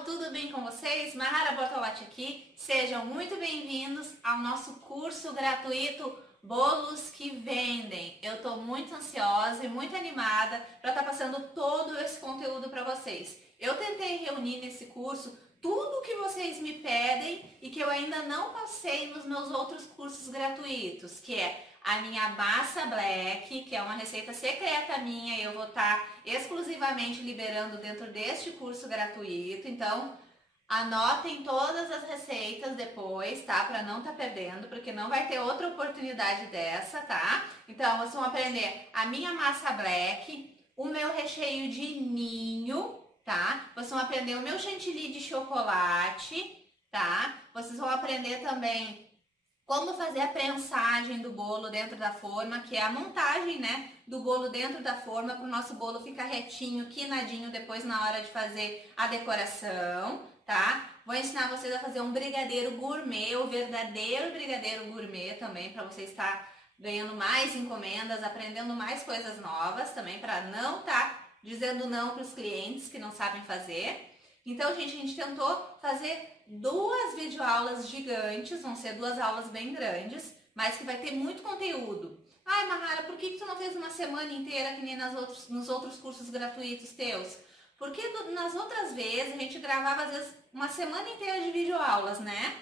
pessoal, tudo bem com vocês? Mahara Bortolatti aqui, sejam muito bem-vindos ao nosso curso gratuito Bolos que Vendem. Eu estou muito ansiosa e muito animada para estar passando todo esse conteúdo para vocês. Eu tentei reunir nesse curso tudo o que vocês me pedem e que eu ainda não passei nos meus outros cursos gratuitos, que é a minha massa black, que é uma receita secreta minha e eu vou estar exclusivamente liberando dentro deste curso gratuito. Então, anotem todas as receitas depois, tá? Para não estar perdendo, porque não vai ter outra oportunidade dessa, tá? Então, vocês vão aprender a minha massa black, o meu recheio de ninho, tá? Vocês vão aprender o meu chantilly de chocolate, tá? Vocês vão aprender também como fazer a prensagem do bolo dentro da forma, que é a montagem, né, do bolo dentro da forma, para o nosso bolo ficar retinho, quinadinho depois na hora de fazer a decoração, tá? Vou ensinar vocês a fazer um brigadeiro gourmet, o verdadeiro brigadeiro gourmet também, para vocês estar ganhando mais encomendas, aprendendo mais coisas novas também, para não estar dizendo não para os clientes que não sabem fazer. Então, gente, a gente tentou fazer duas videoaulas gigantes, vão ser duas aulas bem grandes, mas que vai ter muito conteúdo. Ai, Mahara, por que tu não fez uma semana inteira que nem nos outros cursos gratuitos teus? Porque nas outras vezes a gente gravava, às vezes, uma semana inteira de videoaulas, né?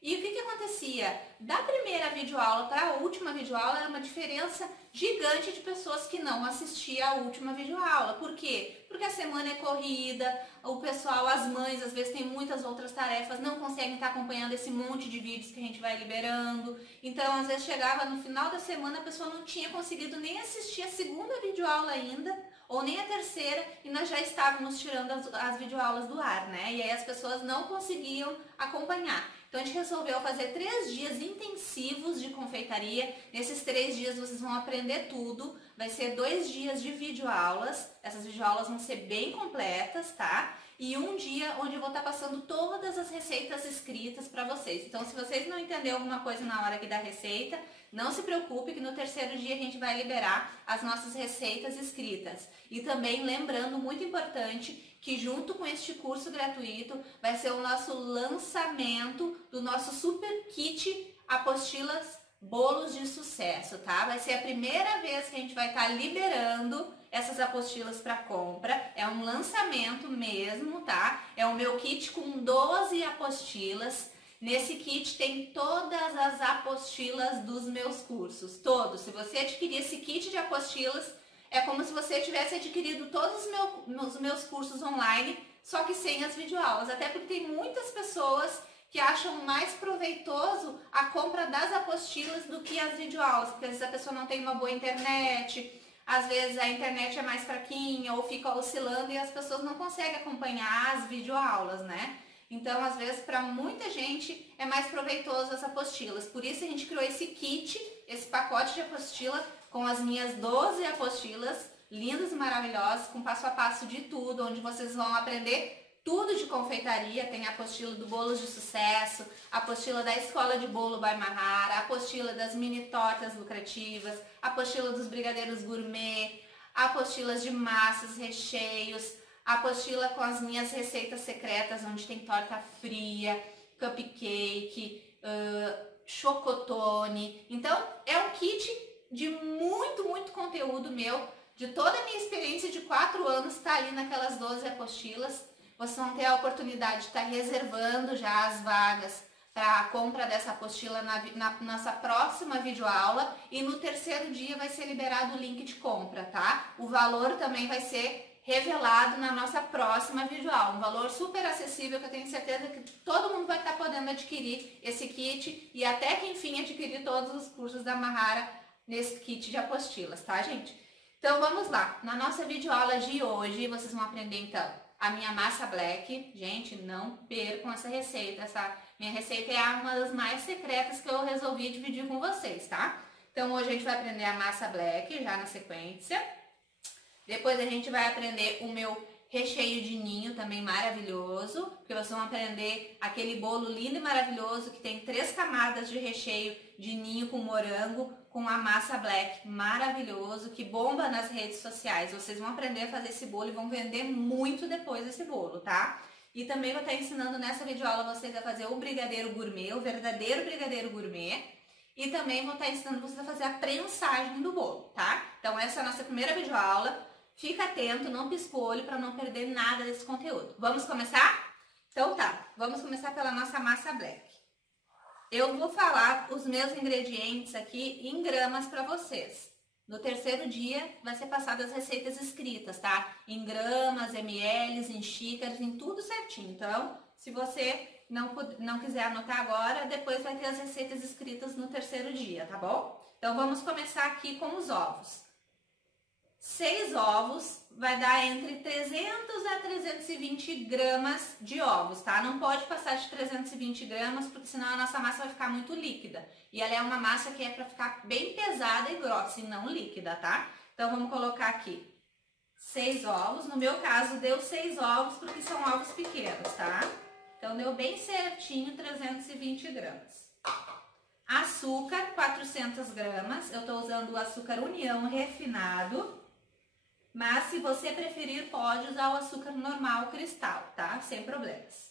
E o que acontecia? Da primeira videoaula para a última videoaula era uma diferença gigante de pessoas que não assistiam a última videoaula. Por quê? Porque a semana é corrida, o pessoal, as mães, às vezes tem muitas outras tarefas, não conseguem estar acompanhando esse monte de vídeos que a gente vai liberando. Então, às vezes chegava no final da semana, a pessoa não tinha conseguido nem assistir a segunda videoaula ainda, ou nem a terceira, e nós já estávamos tirando as videoaulas do ar, né? E aí as pessoas não conseguiam acompanhar. Então a gente resolveu fazer 3 dias intensivos de confeitaria. Nesses 3 dias vocês vão aprender tudo. Vai ser 2 dias de videoaulas. Essas videoaulas vão ser bem completas, tá? E um dia onde eu vou estar passando todas as receitas escritas para vocês. Então, se vocês não entenderam alguma coisa na hora aqui da receita, não se preocupe que no terceiro dia a gente vai liberar as nossas receitas escritas. E também lembrando, muito importante, que junto com este curso gratuito vai ser o nosso lançamento do nosso super kit apostilas bolos de sucesso, tá? Vai ser a primeira vez que a gente vai estar liberando essas apostilas para compra. É um lançamento mesmo, tá? É o meu kit com 12 apostilas. Nesse kit tem todas as apostilas dos meus cursos, todos. Se você adquirir esse kit de apostilas, é como se você tivesse adquirido todos os meus cursos online, só que sem as videoaulas. Até porque tem muitas pessoas que acham mais proveitoso a compra das apostilas do que as videoaulas, porque às vezes a pessoa não tem uma boa internet, às vezes a internet é mais fraquinha ou fica oscilando e as pessoas não conseguem acompanhar as videoaulas, né? Então, às vezes, para muita gente é mais proveitoso as apostilas. Por isso a gente criou esse kit, esse pacote de apostila com as minhas 12 apostilas lindas e maravilhosas, com passo a passo de tudo, onde vocês vão aprender tudo de confeitaria. Tem a apostila do Bolos de Sucesso, a apostila da Escola de Bolo by Mahara, a apostila das mini tortas lucrativas, a apostila dos brigadeiros gourmet, apostilas de massas, recheios, a apostila com as minhas receitas secretas, onde tem torta fria, cupcake, chocotone. Então, é um kit de muito conteúdo meu, de toda a minha experiência de 4 anos, está ali naquelas 12 apostilas. Vocês vão ter a oportunidade de estar reservando já as vagas para a compra dessa apostila na nossa próxima videoaula, e no terceiro dia vai ser liberado o link de compra, tá? O valor também vai ser revelado na nossa próxima videoaula, um valor super acessível que eu tenho certeza que todo mundo vai estar podendo adquirir esse kit e até que enfim adquirir todos os cursos da Mahara nesse kit de apostilas, tá, gente? Então vamos lá, na nossa videoaula de hoje vocês vão aprender então a minha massa black. Gente, não percam essa receita, essa minha receita é uma das mais secretas que eu resolvi dividir com vocês, tá? Então hoje a gente vai aprender a massa black já na sequência. Depois a gente vai aprender o meu recheio de ninho, também maravilhoso, porque vocês vão aprender aquele bolo lindo e maravilhoso que tem 3 camadas de recheio de ninho com morango, com a massa black, maravilhoso, que bomba nas redes sociais. Vocês vão aprender a fazer esse bolo e vão vender muito depois esse bolo, tá? E também vou estar ensinando nessa videoaula vocês a fazer o brigadeiro gourmet, o verdadeiro brigadeiro gourmet. E também vou estar ensinando vocês a fazer a prensagem do bolo, tá? Então essa é a nossa primeira videoaula. Fica atento, não pisca o olho para não perder nada desse conteúdo. Vamos começar? Então tá, vamos começar pela nossa massa black. Eu vou falar os meus ingredientes aqui em gramas para vocês. No terceiro dia vai ser passado as receitas escritas, tá? Em gramas, ml, em xícaras, em tudo certinho. Então, se você não quiser anotar agora, depois vai ter as receitas escritas no terceiro dia, tá bom? Então, vamos começar aqui com os ovos. 6 ovos vai dar entre 300 a 320 gramas de ovos, tá? Não pode passar de 320 gramas, porque senão a nossa massa vai ficar muito líquida. E ela é uma massa que é para ficar bem pesada e grossa, e não líquida, tá? Então, vamos colocar aqui 6 ovos. No meu caso, deu 6 ovos, porque são ovos pequenos, tá? Então, deu bem certinho 320 gramas. Açúcar, 400 gramas. Eu tô usando o açúcar União refinado. Mas, se você preferir, pode usar o açúcar normal cristal, tá? Sem problemas.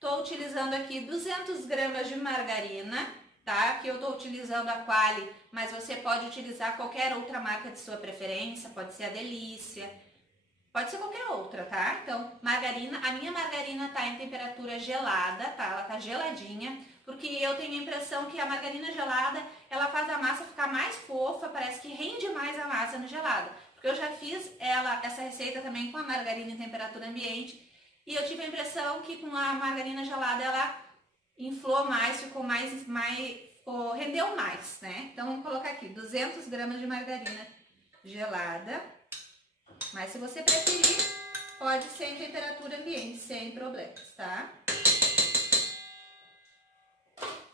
Tô utilizando aqui 200 gramas de margarina, tá? Aqui eu tô utilizando a Qualy, mas você pode utilizar qualquer outra marca de sua preferência. Pode ser a Delícia, pode ser qualquer outra, tá? Então, margarina, a minha margarina tá em temperatura gelada, tá? Ela tá geladinha, porque eu tenho a impressão que a margarina gelada, ela faz a massa ficar mais fofa, parece que rende mais a massa no gelado. Porque eu já fiz essa receita também com a margarina em temperatura ambiente, e eu tive a impressão que com a margarina gelada ela inflou mais, rendeu mais, né? Então, vamos colocar aqui 200 gramas de margarina gelada. Mas se você preferir, pode ser em temperatura ambiente, sem problemas, tá?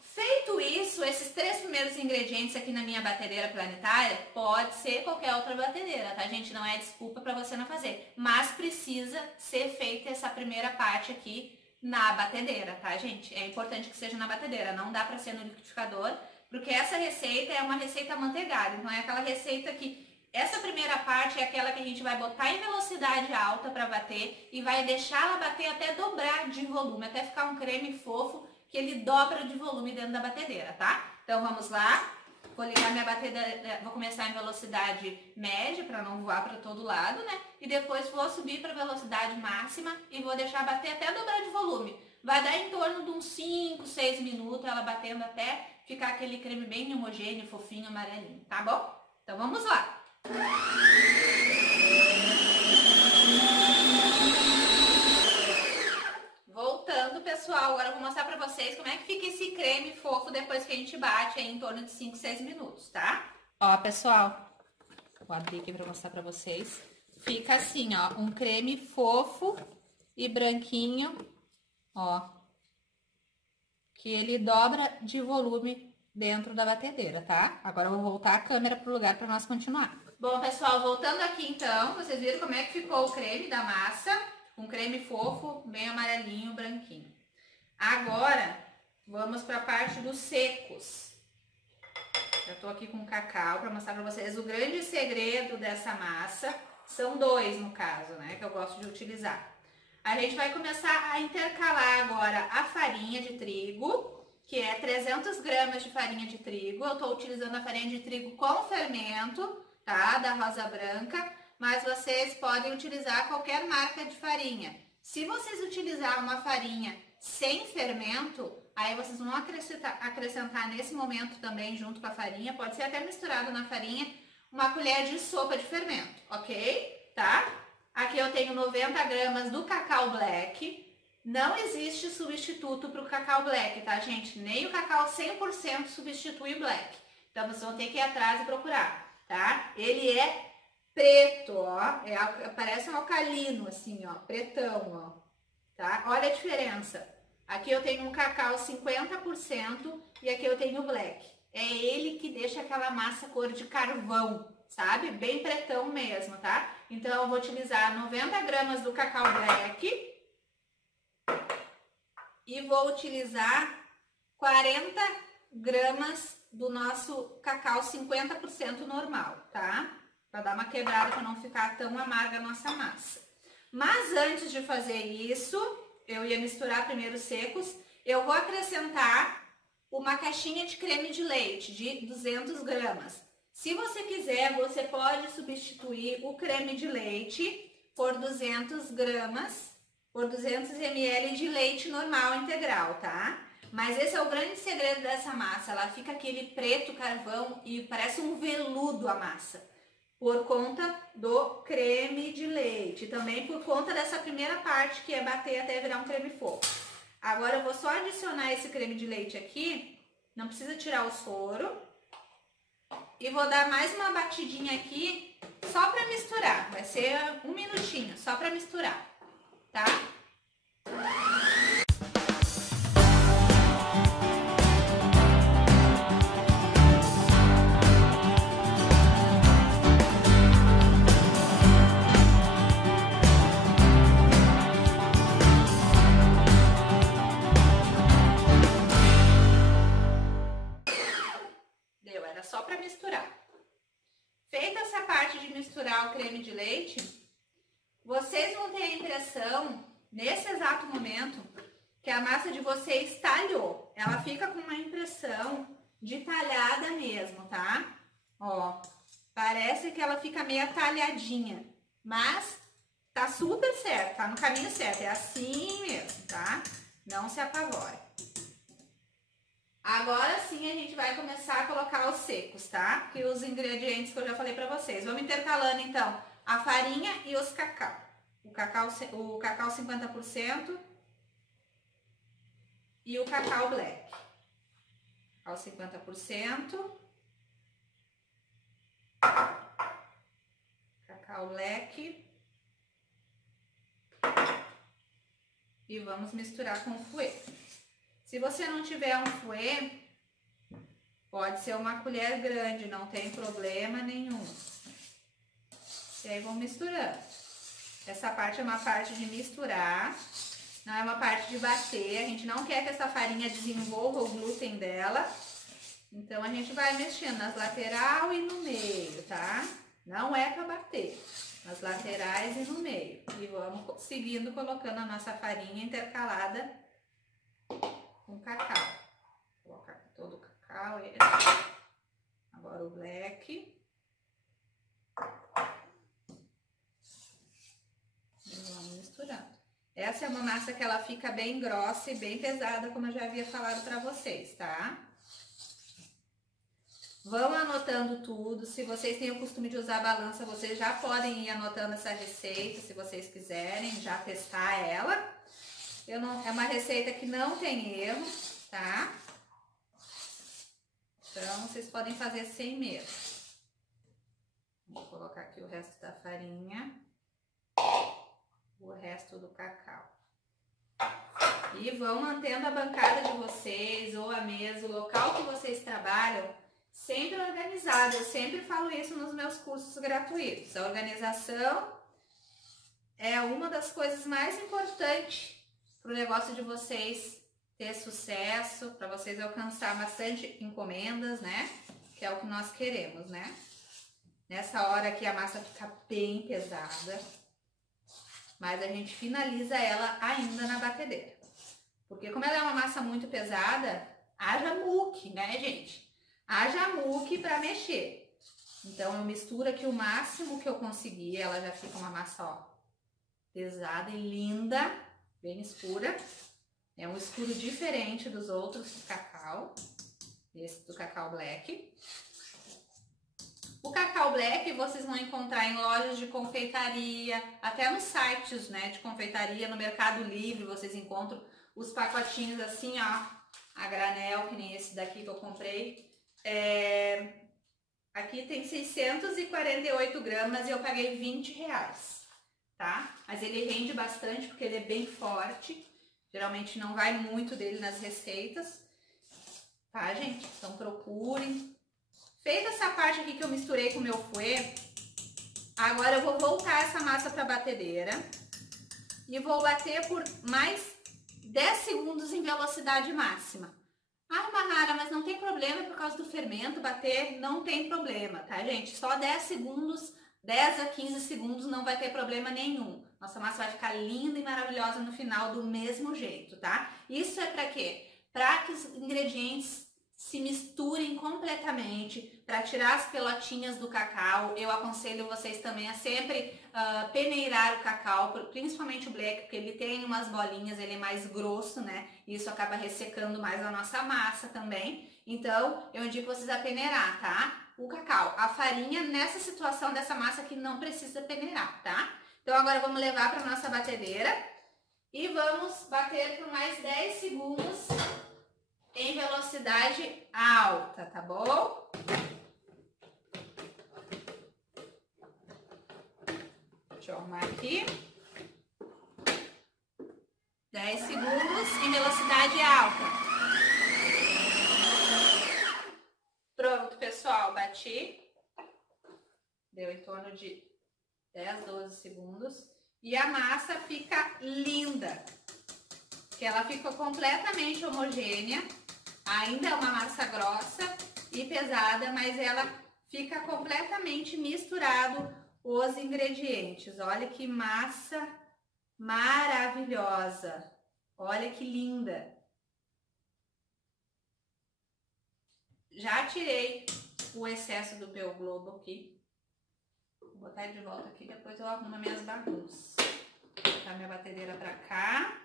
Feito isso, esses 3 primeiros ingredientes aqui na minha batedeira planetária, pode ser qualquer outra batedeira, tá, gente? Não é desculpa para você não fazer. Mas precisa ser feita essa primeira parte aqui na batedeira, tá, gente? É importante que seja na batedeira, não dá para ser no liquidificador, porque essa receita é uma receita amanteigada. Então é aquela receita que essa primeira parte é aquela que a gente vai botar em velocidade alta para bater e vai deixar ela bater até dobrar de volume, até ficar um creme fofo que ele dobra de volume dentro da batedeira, tá? Então vamos lá, vou ligar minha batedeira, vou começar em velocidade média para não voar para todo lado, né? E depois vou subir para velocidade máxima e vou deixar bater até dobrar de volume. Vai dar em torno de uns 5, 6 minutos ela batendo até ficar aquele creme bem homogêneo, fofinho, amarelinho, tá bom? Então vamos lá! Voltando, pessoal, agora eu vou mostrar pra vocês como é que fica esse creme fofo depois que a gente bate aí em torno de 5, 6 minutos, tá? Ó, pessoal, vou abrir aqui pra mostrar pra vocês. Fica assim, ó, um creme fofo e branquinho, ó, que ele dobra de volume dentro da batedeira, tá? Agora eu vou voltar a câmera pro lugar pra nós continuar. Bom, pessoal, voltando aqui então, vocês viram como é que ficou o creme da massa? Um creme fofo, bem amarelinho, branquinho. Agora, vamos para a parte dos secos. Já tô aqui com cacau para mostrar para vocês o grande segredo dessa massa. São 2 no caso, né, que eu gosto de utilizar. A gente vai começar a intercalar agora a farinha de trigo, que é 300 gramas de farinha de trigo. Eu tô utilizando a farinha de trigo com fermento, tá, da Rosa Branca. Mas vocês podem utilizar qualquer marca de farinha. Se vocês utilizar uma farinha sem fermento, aí vocês vão acrescentar nesse momento também, junto com a farinha, pode ser até misturado na farinha, uma colher de sopa de fermento, ok? Tá? Aqui eu tenho 90 gramas do cacau black. Não existe substituto para o cacau black, tá, gente? Nem o cacau 100% substitui o black. Então, vocês vão ter que ir atrás e procurar, tá? Ele é preto, ó, parece um alcalino, assim, ó, pretão, ó, tá? Olha a diferença. Aqui eu tenho um cacau 50% e aqui eu tenho o black. É ele que deixa aquela massa cor de carvão, sabe? Bem pretão mesmo, tá? Então eu vou utilizar 90 gramas do cacau black e vou utilizar 40 gramas do nosso cacau 50% normal, tá? Para dar uma quebrada, para não ficar tão amarga a nossa massa. Mas antes de fazer isso, eu ia misturar primeiro os secos, eu vou acrescentar uma caixinha de creme de leite de 200 gramas. Se você quiser, você pode substituir o creme de leite por 200 gramas, por 200 ml de leite normal integral, tá? Mas esse é o grande segredo dessa massa, ela fica aquele preto carvão e parece um veludo a massa, por conta do creme de leite, também por conta dessa primeira parte que é bater até virar um creme fofo. Agora eu vou só adicionar esse creme de leite aqui, não precisa tirar o soro, e vou dar mais uma batidinha aqui só para misturar, vai ser um minutinho só para misturar, tá? Só para misturar. Feita essa parte de misturar o creme de leite, vocês vão ter a impressão, nesse exato momento, que a massa de vocês talhou. Ela fica com uma impressão de talhada mesmo, tá? Ó, parece que ela fica meio talhadinha, mas tá super certo, tá no caminho certo, é assim mesmo, tá? Não se apavore. Agora sim a gente vai começar a colocar os secos, tá? E os ingredientes que eu já falei pra vocês. Vamos intercalando então a farinha e os cacau. O cacau 50% e o cacau black. Ao 50%. Cacau black. E vamos misturar com o fouet. Se você não tiver um fouet, pode ser uma colher grande, não tem problema nenhum. E aí vamos misturando. Essa parte é uma parte de misturar, não é uma parte de bater. A gente não quer que essa farinha desenvolva o glúten dela. Então a gente vai mexendo nas laterais e no meio, tá? Não é para bater, nas laterais e no meio. E vamos seguindo colocando a nossa farinha intercalada com cacau. Vou colocar todo o cacau, esse. Agora o black. E vamos misturando. Essa é uma massa que ela fica bem grossa e bem pesada, como eu já havia falado pra vocês, tá? Vão anotando tudo. Se vocês têm o costume de usar a balança, vocês já podem ir anotando essa receita, se vocês quiserem, já testar ela. É uma receita que não tem erro, tá? Então, vocês podem fazer sem medo. Vou colocar aqui o resto da farinha, o resto do cacau. E vão mantendo a bancada de vocês, ou a mesa, o local que vocês trabalham, sempre organizado. Eu sempre falo isso nos meus cursos gratuitos. A organização é uma das coisas mais importantes para o negócio de vocês ter sucesso, para vocês alcançar bastante encomendas, né? Que é o que nós queremos, né? Nessa hora aqui a massa fica bem pesada, mas a gente finaliza ela ainda na batedeira. Porque como ela é uma massa muito pesada, haja muque, né, gente? Haja muque para mexer. Então eu misturo aqui o máximo que eu conseguir, ela já fica uma massa, ó, pesada e linda, bem escura. É um escuro diferente dos outros do cacau, esse do cacau black. O cacau black vocês vão encontrar em lojas de confeitaria, até nos sites, né, de confeitaria, no Mercado Livre vocês encontram os pacotinhos assim, ó, a granel, que nem esse daqui que eu comprei. Aqui tem 648 gramas e eu paguei R$20, tá? Mas ele rende bastante porque ele é bem forte. Geralmente não vai muito dele nas receitas, tá, gente? Então procurem. Feita essa parte aqui que eu misturei com o meu fouet, agora eu vou voltar essa massa para a batedeira e vou bater por mais 10 segundos em velocidade máxima. Ah, Mahara, mas não tem problema por causa do fermento, bater não tem problema, tá, gente? Só 10 segundos, 10 a 15 segundos não vai ter problema nenhum. Nossa massa vai ficar linda e maravilhosa no final do mesmo jeito, tá? Isso é para quê? Para que os ingredientes se misturem completamente, para tirar as pelotinhas do cacau. Eu aconselho vocês também a sempre peneirar o cacau, principalmente o black, porque ele tem umas bolinhas, ele é mais grosso, né? E isso acaba ressecando mais a nossa massa também. Então, eu indico vocês a peneirar, tá? O cacau, a farinha, nessa situação dessa massa aqui não precisa peneirar, tá? Então, agora vamos levar para nossa batedeira e vamos bater por mais 10 segundos em velocidade alta, tá bom? Deixa eu arrumar aqui. 10 segundos em velocidade alta. Pronto, pessoal, bati. Deu em torno de 10, 12 segundos. E a massa fica linda. Que ela fica completamente homogênea. Ainda é uma massa grossa e pesada, mas ela fica completamente misturado os ingredientes. Olha que massa maravilhosa. Olha que linda. Já tirei o excesso do meu globo aqui. Vou botar ele de volta aqui, depois eu arrumo minhas bagunças. Vou botar minha batedeira pra cá.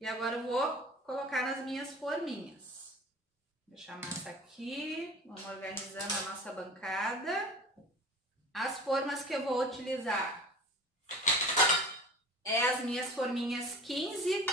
E agora eu vou colocar nas minhas forminhas. Deixar a massa aqui, vamos organizando a nossa bancada. As formas que eu vou utilizar é as minhas forminhas 15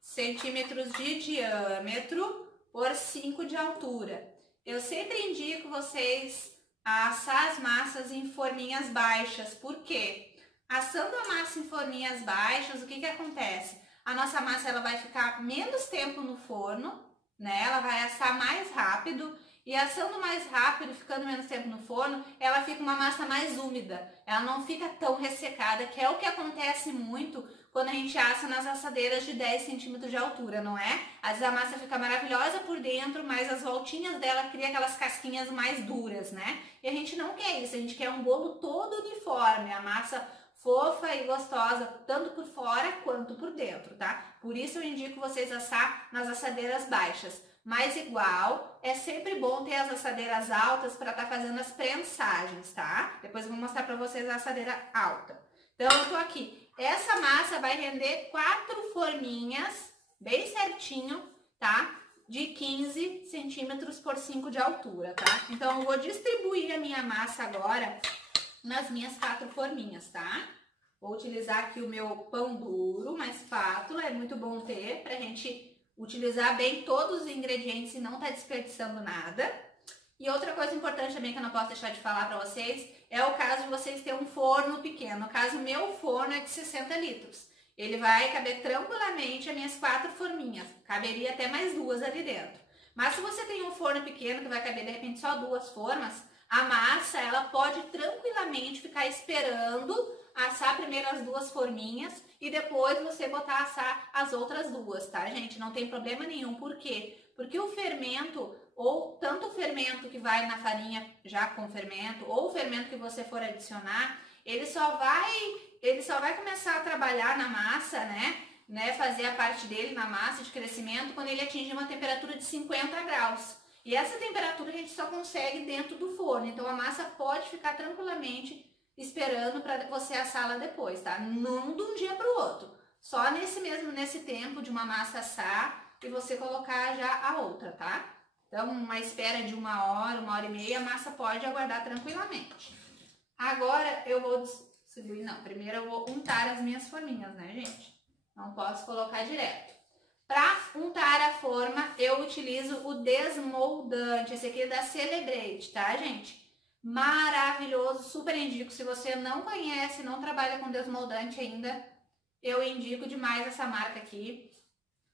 centímetros de diâmetro por 5 de altura. Eu sempre indico vocês a assar as massas em forminhas baixas. Por quê? Assando a massa em forminhas baixas, o que que acontece? A nossa massa ela vai ficar menos tempo no forno, né? Ela vai assar mais rápido e assando mais rápido, ficando menos tempo no forno, ela fica uma massa mais úmida. Ela não fica tão ressecada, que é o que acontece muito quando a gente assa nas assadeiras de 10 centímetros de altura, não é? Às vezes a massa fica maravilhosa por dentro, mas as voltinhas dela criam aquelas casquinhas mais duras, né? E a gente não quer isso, a gente quer um bolo todo uniforme, a massa fofa e gostosa, tanto por fora quanto por dentro, tá? Por isso eu indico vocês assar nas assadeiras baixas. Mas igual, é sempre bom ter as assadeiras altas para estar fazendo as prensagens, tá? Depois eu vou mostrar para vocês a assadeira alta. Então eu tô aqui. Essa massa vai render 4 forminhas, bem certinho, tá? De 15 centímetros por 5 de altura, tá? Então eu vou distribuir a minha massa agora nas minhas 4 forminhas, tá? Vou utilizar aqui o meu pão duro, uma espátula, é muito bom ter pra gente utilizar bem todos os ingredientes e não tá desperdiçando nada. E outra coisa importante também que eu não posso deixar de falar pra vocês é o caso de vocês terem um forno pequeno. No caso, o meu forno é de 60 litros. Ele vai caber tranquilamente as minhas 4 forminhas. Caberia até mais 2 ali dentro. Mas se você tem um forno pequeno que vai caber de repente só 2 formas, a massa ela pode tranquilamente ficar esperando assar primeiro as 2 forminhas e depois você botar a assar as outras 2, tá, gente? Não tem problema nenhum. Por quê? Porque o fermento, ou tanto o fermento que vai na farinha já com fermento, ou o fermento que você for adicionar, ele só vai começar a trabalhar na massa, né? Fazer a parte dele na massa de crescimento quando ele atingir uma temperatura de 50 graus. E essa temperatura a gente só consegue dentro do forno. Então a massa pode ficar tranquilamente esperando para você assá-la depois, tá? Não de um dia para o outro. Só nesse tempo de uma massa assar e você colocar já a outra, tá? Então, uma espera de 1 hora, 1 hora e meia, a massa pode aguardar tranquilamente. Agora eu vou distribuir, não, primeiro eu vou untar as minhas forminhas, né, gente? Não posso colocar direto. Para untar a forma, eu utilizo o desmoldante, esse aqui é da Celebrate, tá, gente? Maravilhoso, super indico. Se você não conhece, não trabalha com desmoldante ainda, eu indico demais essa marca aqui,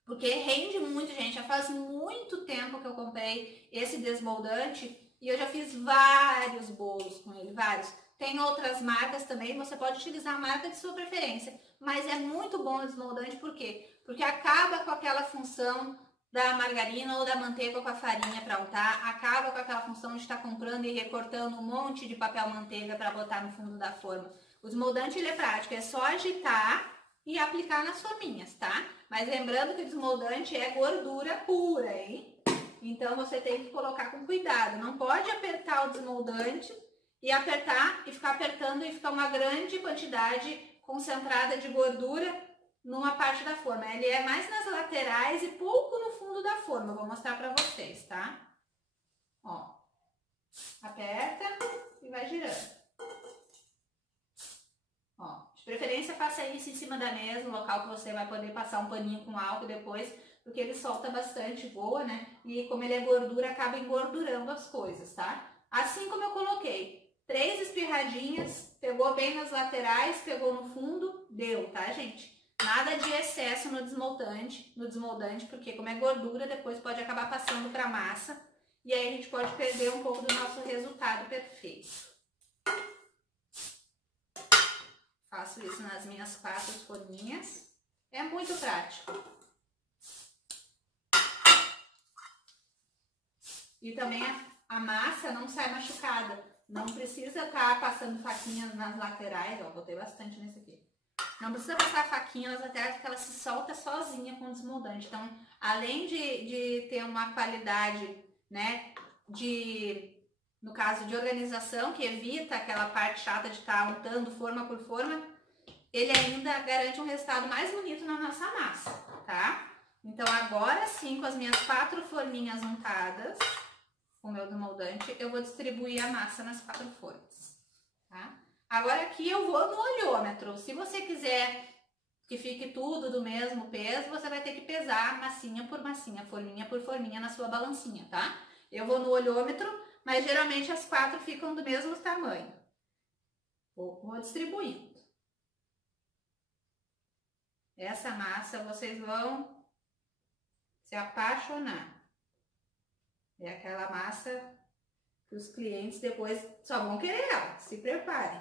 porque rende muito, gente. Já faz muito tempo que eu comprei esse desmoldante e eu já fiz vários bolos com ele, vários. Tem outras marcas também, você pode utilizar a marca de sua preferência, mas é muito bom o desmoldante, por quê? Porque acaba com aquela função da margarina ou da manteiga com a farinha para untar, acaba com aquela função de estar comprando e recortando um monte de papel manteiga para botar no fundo da forma. O desmoldante ele é prático, é só agitar e aplicar nas forminhas, tá? Mas lembrando que o desmoldante é gordura pura, hein? Então você tem que colocar com cuidado. Não pode apertar o desmoldante e apertar e ficar apertando e ficar uma grande quantidade concentrada de gordura numa parte da forma. Ele é mais nas laterais e pouco no fundo da forma. Eu vou mostrar pra vocês, tá? Ó, aperta e vai girando. Ó, de preferência faça isso em cima da mesa, no local que você vai poder passar um paninho com álcool depois, porque ele solta bastante, voa, né? E como ele é gordura, acaba engordurando as coisas, tá? Assim como eu coloquei 3 espirradinhas, pegou bem nas laterais, pegou no fundo, deu, tá, gente? Nada de excesso no desmoldante, porque como é gordura, depois pode acabar passando pra massa, e aí a gente pode perder um pouco do nosso resultado perfeito. Faço isso nas minhas 4 forminhas. É muito prático. E também a massa não sai machucada. Não precisa estar passando faquinhas nas laterais. Ó, botei bastante nesse aqui. Não precisa passar faquinha nas laterais porque ela se solta sozinha com o desmoldante. Então, além de ter uma qualidade, né, no caso de organização, que evita aquela parte chata de estar untando forma por forma, ele ainda garante um resultado mais bonito na nossa massa, tá? Então agora sim, com as minhas 4 forminhas untadas, com o meu desmoldante, eu vou distribuir a massa nas 4 formas, tá? Agora aqui eu vou no olhômetro. Se você quiser que fique tudo do mesmo peso, você vai ter que pesar massinha por massinha, forminha por forminha na sua balancinha, tá? Eu vou no olhômetro, mas geralmente as 4 ficam do mesmo tamanho. Vou distribuindo. Essa massa vocês vão se apaixonar. É aquela massa que os clientes depois só vão querer ela. Se preparem.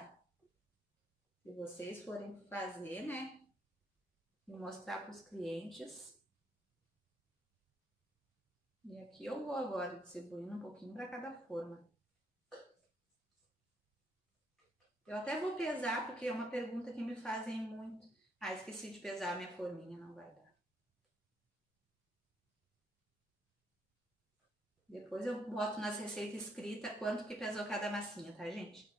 Se vocês forem fazer, né? E mostrar para os clientes. E aqui eu vou agora distribuindo um pouquinho para cada forma. Eu até vou pesar, porque é uma pergunta que me fazem muito. Ah, esqueci de pesar a minha forminha, não vai dar. Depois eu boto nas receitas escritas quanto que pesou cada massinha, tá, gente?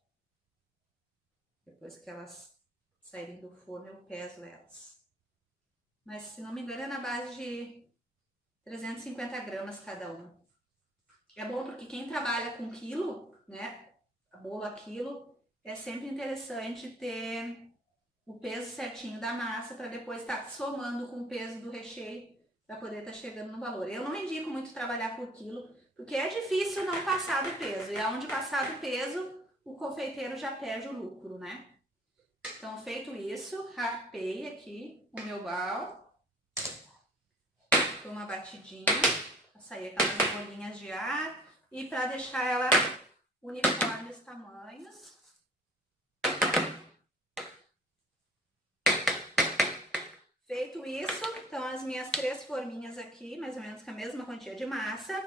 Depois que elas saírem do forno, eu peso elas. Mas, se não me engano, é na base de 350 gramas cada uma. É bom porque quem trabalha com quilo, né, bolo a quilo, é sempre interessante ter o peso certinho da massa para depois estar somando com o peso do recheio para poder estar chegando no valor. Eu não indico muito trabalhar por quilo, porque é difícil não passar do peso. E aonde passar do peso, o confeiteiro já perde o lucro, né? Então, feito isso, rapei aqui o meu bal. Dou uma batidinha para sair aquelas bolinhas de ar e para deixar ela uniforme os tamanhos. Feito isso, então as minhas 3 forminhas aqui, mais ou menos com a mesma quantia de massa.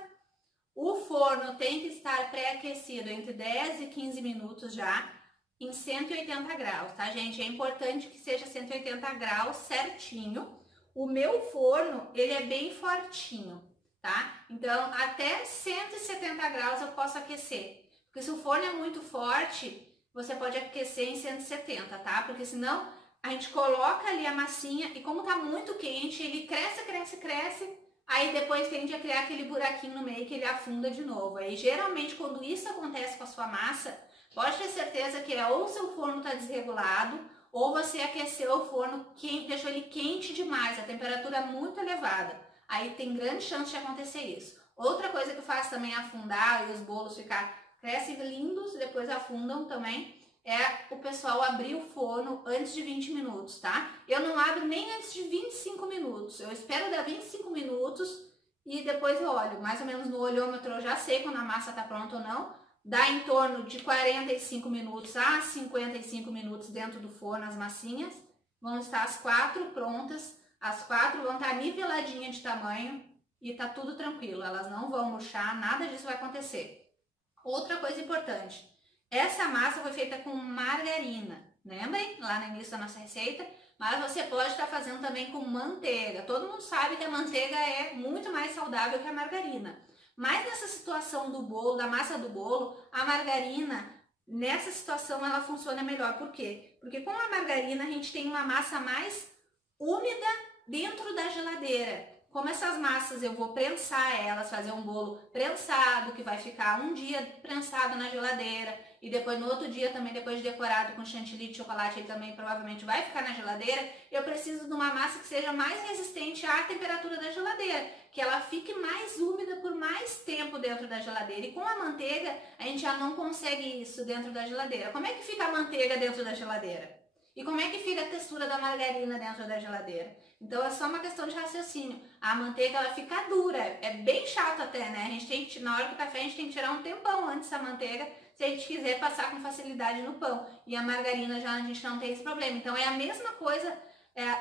O forno tem que estar pré-aquecido entre 10 e 15 minutos já, em 180 graus, tá, gente? É importante que seja 180 graus certinho. O meu forno, ele é bem fortinho, tá? Então, até 170 graus eu posso aquecer. Porque se o forno é muito forte, você pode aquecer em 170, tá? Porque senão a gente coloca ali a massinha e como tá muito quente, ele cresce, aí depois tende a criar aquele buraquinho no meio que ele afunda de novo. Aí geralmente quando isso acontece com a sua massa, pode ter certeza que ou o seu forno tá desregulado, ou você aqueceu o forno, deixou ele quente demais, a temperatura é muito elevada. Aí tem grande chance de acontecer isso. Outra coisa que faz também afundar e os bolos crescem lindos, depois afundam também, é o pessoal abrir o forno antes de 20 minutos, tá? Eu não abro nem antes de 25 minutos. Eu espero dar 25 minutos e depois eu olho. Mais ou menos no olhômetro eu já sei quando a massa tá pronta ou não. Dá em torno de 45 minutos a 55 minutos dentro do forno as massinhas. Vão estar as 4 prontas. As 4 vão estar niveladinhas de tamanho e tá tudo tranquilo. Elas não vão murchar, nada disso vai acontecer. Outra coisa importante. Essa massa foi feita com margarina. lembrem, lá no início da nossa receita, mas você pode estar fazendo também com manteiga. Todo mundo sabe que a manteiga é muito mais saudável que a margarina. Mas nessa situação do bolo, da massa do bolo, a margarina, nessa situação, ela funciona melhor. Por quê? Porque com a margarina a gente tem uma massa mais úmida dentro da geladeira. Como essas massas eu vou prensar elas, fazer um bolo prensado, que vai ficar um dia prensado na geladeira, e depois no outro dia também, depois de decorado com chantilly de chocolate, ele também provavelmente vai ficar na geladeira, eu preciso de uma massa que seja mais resistente à temperatura da geladeira, que ela fique mais úmida por mais tempo dentro da geladeira. E com a manteiga, a gente já não consegue isso dentro da geladeira. Como é que fica a manteiga dentro da geladeira? E como é que fica a textura da margarina dentro da geladeira? Então é só uma questão de raciocínio. A manteiga ela fica dura, é bem chato até, né? A gente tem que, na hora do café a gente tem que tirar um tempão antes da manteiga, se a gente quiser passar com facilidade no pão. E a margarina já a gente não tem esse problema. Então é a mesma coisa,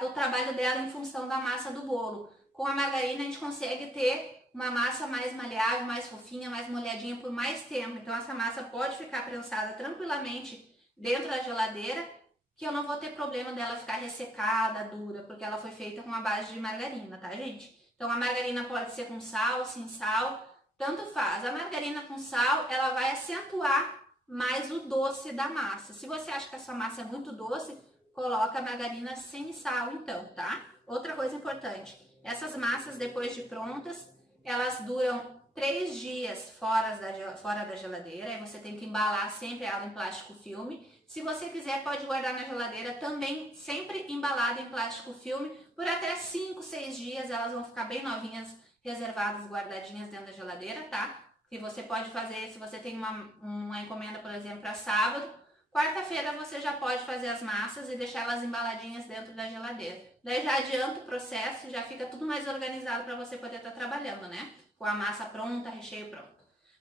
o trabalho dela em função da massa do bolo. Com a margarina a gente consegue ter uma massa mais maleável, mais fofinha, mais molhadinha por mais tempo. Então essa massa pode ficar prensada tranquilamente dentro da geladeira, que eu não vou ter problema dela ficar ressecada, dura, porque ela foi feita com a base de margarina, tá, gente? Então a margarina pode ser com sal, sem sal, tanto faz. A margarina com sal, ela vai acentuar mais o doce da massa. Se você acha que a sua massa é muito doce, coloca a margarina sem sal então, tá? Outra coisa importante, essas massas depois de prontas, elas duram 3 dias fora da geladeira, aí você tem que embalar sempre ela em plástico filme. Se você quiser, pode guardar na geladeira também, sempre embalada em plástico filme, por até 5, 6 dias, elas vão ficar bem novinhas, reservadas, guardadinhas dentro da geladeira, tá? Que você pode fazer, se você tem uma encomenda, por exemplo, para sábado, quarta-feira você já pode fazer as massas e deixar elas embaladinhas dentro da geladeira. Daí já adianta o processo, já fica tudo mais organizado para você poder estar trabalhando, né? Com a massa pronta, recheio pronto.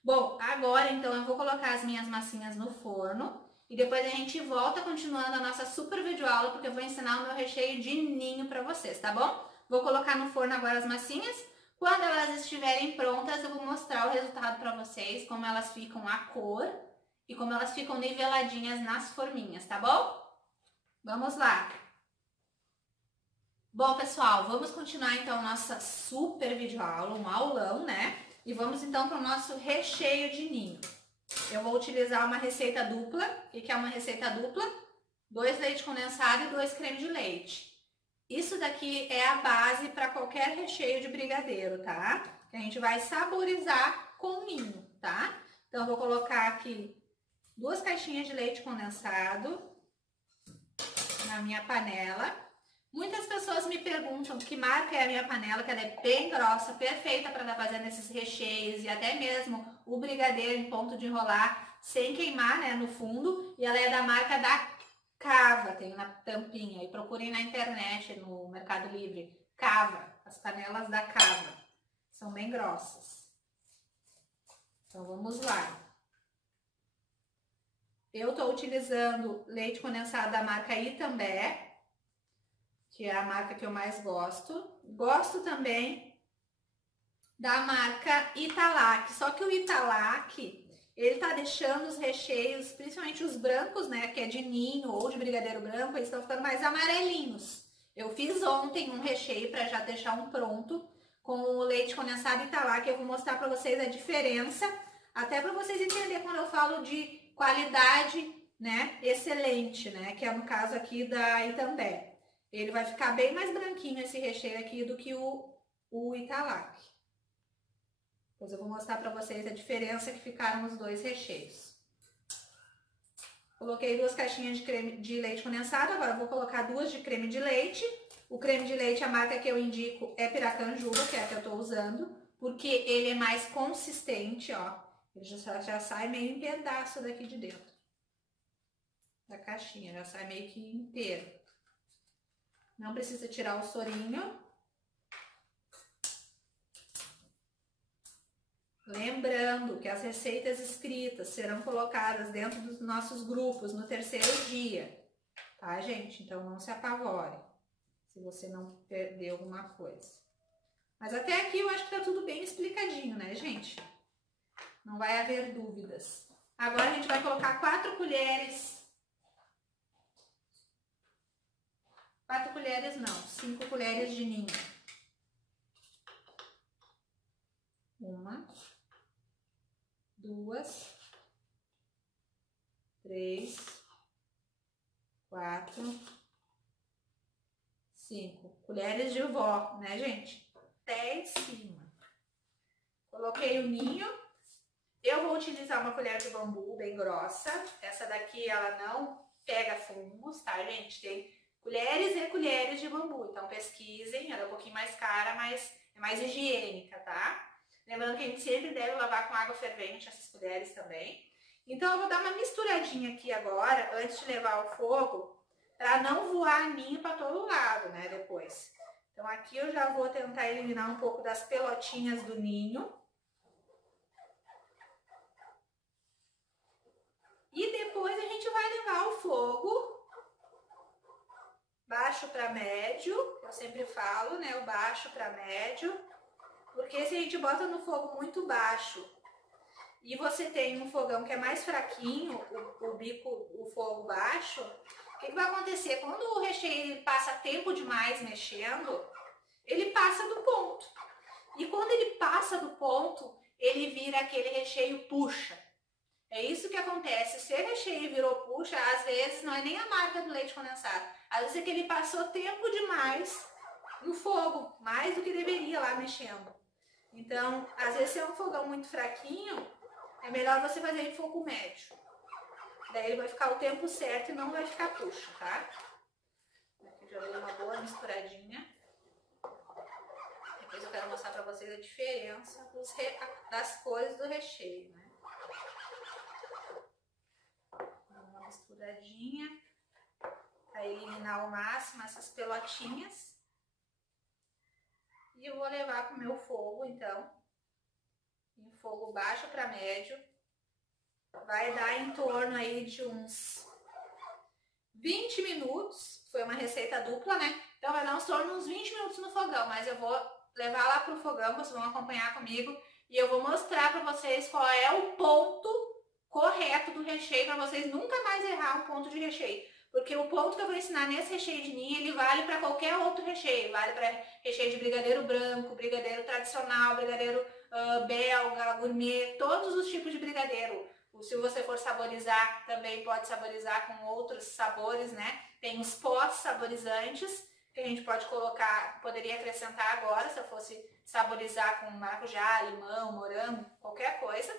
Bom, agora então eu vou colocar as minhas massinhas no forno. E depois a gente volta continuando a nossa super videoaula, porque eu vou ensinar o meu recheio de ninho para vocês, tá bom? Vou colocar no forno agora as massinhas. Quando elas estiverem prontas, eu vou mostrar o resultado para vocês, como elas ficam a cor e como elas ficam niveladinhas nas forminhas, tá bom? Vamos lá! Bom, pessoal, vamos continuar então nossa super videoaula, um aulão, né? E vamos então para o nosso recheio de ninho. Eu vou utilizar uma receita dupla. O que é uma receita dupla? 2 leite condensado e 2 creme de leite. Isso daqui é a base para qualquer recheio de brigadeiro, tá? Que a gente vai saborizar com ninho, tá? Então, eu vou colocar aqui 2 caixinhas de leite condensado na minha panela. Muitas pessoas me perguntam que marca é a minha panela, que ela é bem grossa, perfeita para estar fazendo esses recheios e até mesmo o brigadeiro em ponto de enrolar sem queimar, né, no fundo. E ela é da marca da Cava, tem na tampinha. E procurem na internet, no Mercado Livre, Cava, as panelas da Cava. São bem grossas. Então vamos lá. Eu estou utilizando leite condensado da marca Itambé, que é a marca que eu mais gosto. Gosto também da marca Italac, só que o Italac, ele tá deixando os recheios, principalmente os brancos, né, que é de ninho ou de brigadeiro branco, eles estão ficando mais amarelinhos. Eu fiz ontem um recheio para já deixar um pronto com o leite condensado Italac, eu vou mostrar para vocês a diferença, até para vocês entenderem quando eu falo de qualidade, né, excelente, né, que é no caso aqui da Itambé. Ele vai ficar bem mais branquinho esse recheio aqui do que o Italac. Depois eu vou mostrar para vocês a diferença que ficaram os 2 recheios. Coloquei 2 caixinhas de leite condensado, agora eu vou colocar 2 de creme de leite. O creme de leite, a marca que eu indico é Piracanjuba, que é a que eu tô usando, porque ele é mais consistente, ó. Ele já sai meio em pedaço daqui de dentro da caixinha, já sai meio que inteiro. Não precisa tirar o sorinho. Lembrando que as receitas escritas serão colocadas dentro dos nossos grupos no 3º dia, tá, gente? Então não se apavore se você não perder alguma coisa. Mas até aqui eu acho que tá tudo bem explicadinho, né, gente? Não vai haver dúvidas. Agora a gente vai colocar 4 colheres 4 colheres não, 5 colheres de ninho. 1, 2, 3, 4, 5 colheres de vó, né, gente? Até em cima. Coloquei o ninho. Eu vou utilizar uma colher de bambu bem grossa. Essa daqui, ela não pega fungos, tá, gente? Tem colheres e colheres de bambu. Então, pesquisem. Ela é um pouquinho mais cara, mas é mais higiênica, tá? Lembrando que a gente sempre deve lavar com água fervente essas colheres também. Então, eu vou dar uma misturadinha aqui agora, antes de levar ao fogo, para não voar ninho para todo lado, né, depois. Então, aqui eu já vou tentar eliminar um pouco das pelotinhas do ninho. E depois a gente vai levar ao fogo, baixo para médio, eu sempre falo, né, o baixo para médio, porque se a gente bota no fogo muito baixo e você tem um fogão que é mais fraquinho, o bico, o fogo baixo, o que vai acontecer? Quando o recheio passa tempo demais mexendo, ele passa do ponto. E quando ele passa do ponto, ele vira aquele recheio puxa. É isso que acontece. Se o recheio virou puxa, às vezes não é nem a marca do leite condensado. Às vezes é que ele passou tempo demais no fogo, mais do que deveria lá mexendo. Então, às vezes se é um fogão muito fraquinho, é melhor você fazer em fogo médio. Daí ele vai ficar o tempo certo e não vai ficar puxa, tá? Aqui já dei uma boa misturadinha. Depois eu quero mostrar pra vocês a diferença das cores do recheio, né? Uma misturadinha para eliminar ao máximo essas pelotinhas. E eu vou levar para o meu fogo, então, em fogo baixo para médio. Vai dar em torno aí de uns 20 minutos. Foi uma receita dupla, né? Então vai dar em torno de uns 20 minutos no fogão, mas eu vou levar lá pro fogão, vocês vão acompanhar comigo e eu vou mostrar para vocês qual é o ponto correto do recheio, para vocês nunca mais errar um ponto de recheio. Porque o ponto que eu vou ensinar nesse recheio de ninho, ele vale para qualquer outro recheio. Vale para recheio de brigadeiro branco, brigadeiro tradicional, brigadeiro belga, gourmet, todos os tipos de brigadeiro. Se você for saborizar, também pode saborizar com outros sabores, né? Tem os pós saborizantes, que a gente pode colocar, poderia acrescentar agora, se eu fosse saborizar com maracujá, limão, morango, qualquer coisa.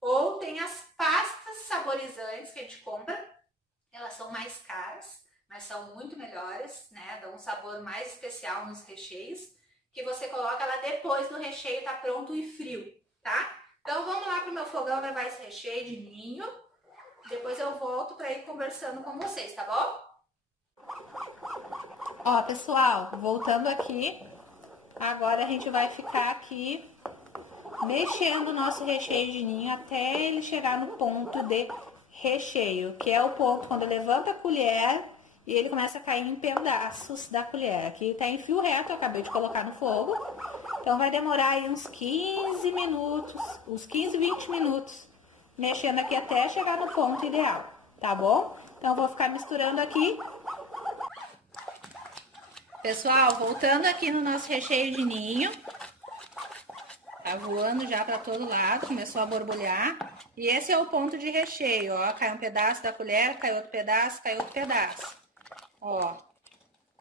Ou tem as pastas saborizantes que a gente compra. Elas são mais caras, mas são muito melhores, né? Dão um sabor mais especial nos recheios, que você coloca lá depois do recheio tá pronto e frio, tá? Então vamos lá pro meu fogão levar esse recheio de ninho. Depois eu volto para ir conversando com vocês, tá bom? Ó, pessoal, voltando aqui. Agora a gente vai ficar aqui mexendo o nosso recheio de ninho até ele chegar no ponto de recheio, que é o ponto quando levanta a colher e ele começa a cair em pedaços da colher. Aqui tá em fio reto, eu acabei de colocar no fogo. Então vai demorar aí uns 15 minutos, uns 15, 20 minutos, mexendo aqui até chegar no ponto ideal, tá bom? Então eu vou ficar misturando aqui. Pessoal, voltando aqui no nosso recheio de ninho. Tá voando já para todo lado, começou a borbulhar. E esse é o ponto de recheio, ó. Cai um pedaço da colher, cai outro pedaço, cai outro pedaço. Ó,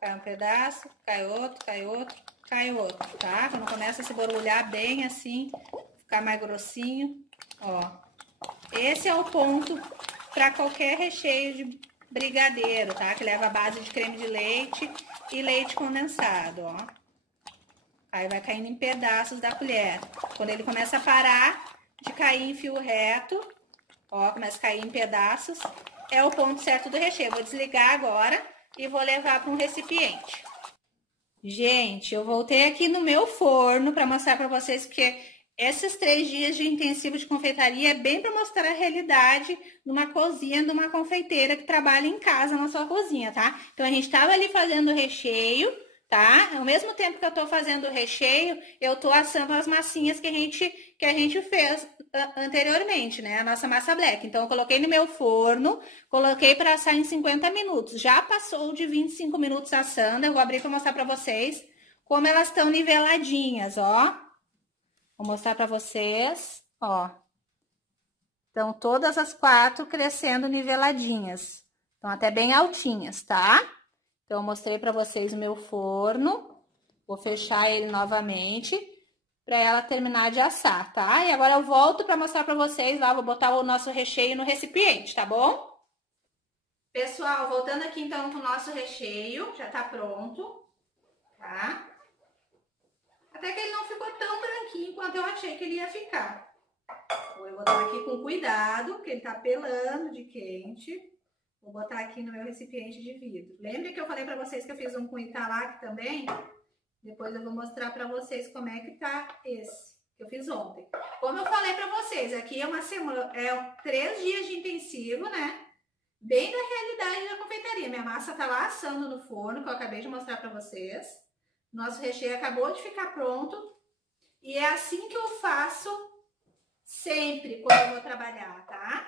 cai um pedaço, cai outro, cai outro, cai outro, tá? Quando começa a se borbulhar bem assim, ficar mais grossinho, ó. Esse é o ponto para qualquer recheio de brigadeiro, tá? Que leva a base de creme de leite e leite condensado, ó. Aí vai caindo em pedaços da colher. Quando ele começa a parar de cair em fio reto, ó, começa a cair em pedaços, é o ponto certo do recheio. Vou desligar agora e vou levar para um recipiente. Gente, eu voltei aqui no meu forno para mostrar para vocês que esses 3 dias de intensivo de confeitaria é bem para mostrar a realidade numa cozinha de uma confeiteira que trabalha em casa na sua cozinha, tá? Então a gente tava ali fazendo o recheio, tá? Ao mesmo tempo que eu tô fazendo o recheio, eu tô assando as massinhas que a gente fez anteriormente, né? A nossa massa black. Então, eu coloquei no meu forno, coloquei para assar em 50 minutos. Já passou de 25 minutos assando, eu vou abrir para mostrar para vocês como elas estão niveladinhas, ó. Vou mostrar para vocês, ó. Então, todas as 4 crescendo niveladinhas. Estão até bem altinhas, tá? Então, eu mostrei para vocês o meu forno. Vou fechar ele novamente para ela terminar de assar, tá? E agora eu volto para mostrar para vocês lá, vou botar o nosso recheio no recipiente, tá bom? Pessoal, voltando aqui então pro nosso recheio, já tá pronto, tá? Até que ele não ficou tão branquinho quanto eu achei que ele ia ficar. Vou botar aqui com cuidado, porque ele tá pelando de quente. Vou botar aqui no meu recipiente de vidro. Lembra que eu falei pra vocês que eu fiz um com Italac também? Depois eu vou mostrar pra vocês como é que tá esse, que eu fiz ontem. Como eu falei pra vocês, aqui é uma semana, 3 dias de intensivo, né? Bem da realidade da confeitaria. Minha massa tá lá assando no forno, que eu acabei de mostrar pra vocês. Nosso recheio acabou de ficar pronto. E é assim que eu faço sempre quando eu vou trabalhar, tá?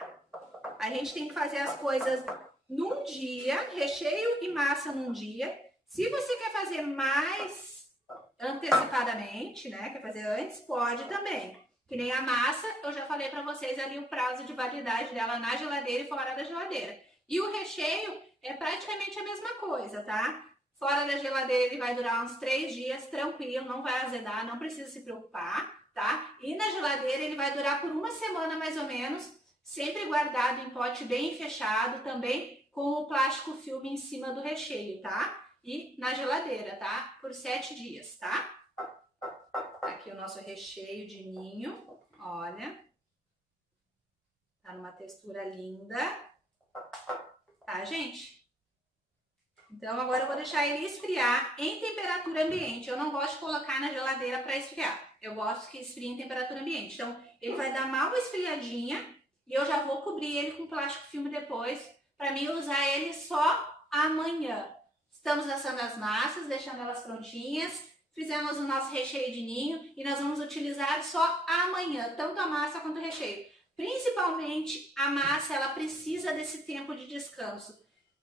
A gente tem que fazer as coisas num dia, recheio e massa num dia. Se você quer fazer mais antecipadamente, né, quer fazer antes, pode também. Que nem a massa, eu já falei pra vocês ali o prazo de validade dela na geladeira e fora da geladeira. E o recheio é praticamente a mesma coisa, tá? Fora da geladeira ele vai durar uns 3 dias, tranquilo, não vai azedar, não precisa se preocupar, tá? E na geladeira ele vai durar por 1 semana mais ou menos, sempre guardado em pote bem fechado, também com o plástico filme em cima do recheio, tá? E na geladeira, tá? Por 7 dias, tá? Aqui o nosso recheio de ninho, olha. Tá numa textura linda. Tá, gente? Então, agora eu vou deixar ele esfriar em temperatura ambiente. Eu não gosto de colocar na geladeira para esfriar. Eu gosto que esfrie em temperatura ambiente. Então, ele vai dar mal uma esfriadinha e eu já vou cobrir ele com plástico filme depois para mim usar ele só amanhã. Estamos assando as massas, deixando elas prontinhas. Fizemos o nosso recheio de ninho e nós vamos utilizar só amanhã, tanto a massa quanto o recheio. Principalmente a massa, ela precisa desse tempo de descanso.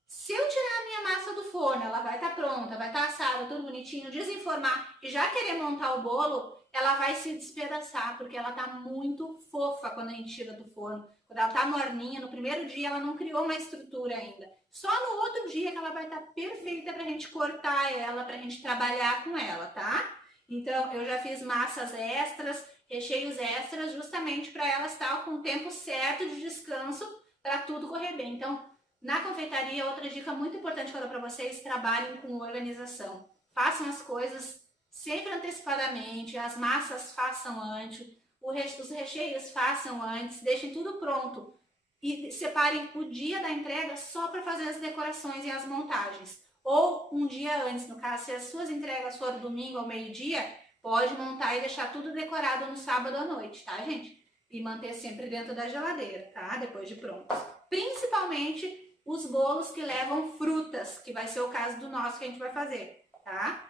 Se eu tirar a minha massa do forno, ela vai estar pronta, vai estar assada, tudo bonitinho, desenformar e já querer montar o bolo, ela vai se despedaçar, porque ela tá muito fofa quando a gente tira do forno. Quando ela tá morninha, no primeiro dia ela não criou uma estrutura ainda. Só no outro dia que ela vai estar perfeita pra gente cortar ela, pra gente trabalhar com ela, tá? Então, eu já fiz massas extras, recheios extras, justamente para ela estar com o tempo certo de descanso para tudo correr bem. Então, na confeitaria, outra dica muito importante que eu dou para vocês, trabalhem com organização. Façam as coisas sempre antecipadamente, as massas façam antes, os recheios façam antes, deixem tudo pronto. E separem o dia da entrega só para fazer as decorações e as montagens. Ou um dia antes, no caso, se as suas entregas forem domingo ao meio-dia, pode montar e deixar tudo decorado no sábado à noite, tá, gente? E manter sempre dentro da geladeira, tá? Depois de prontos. Principalmente os bolos que levam frutas, que vai ser o caso do nosso que a gente vai fazer, tá?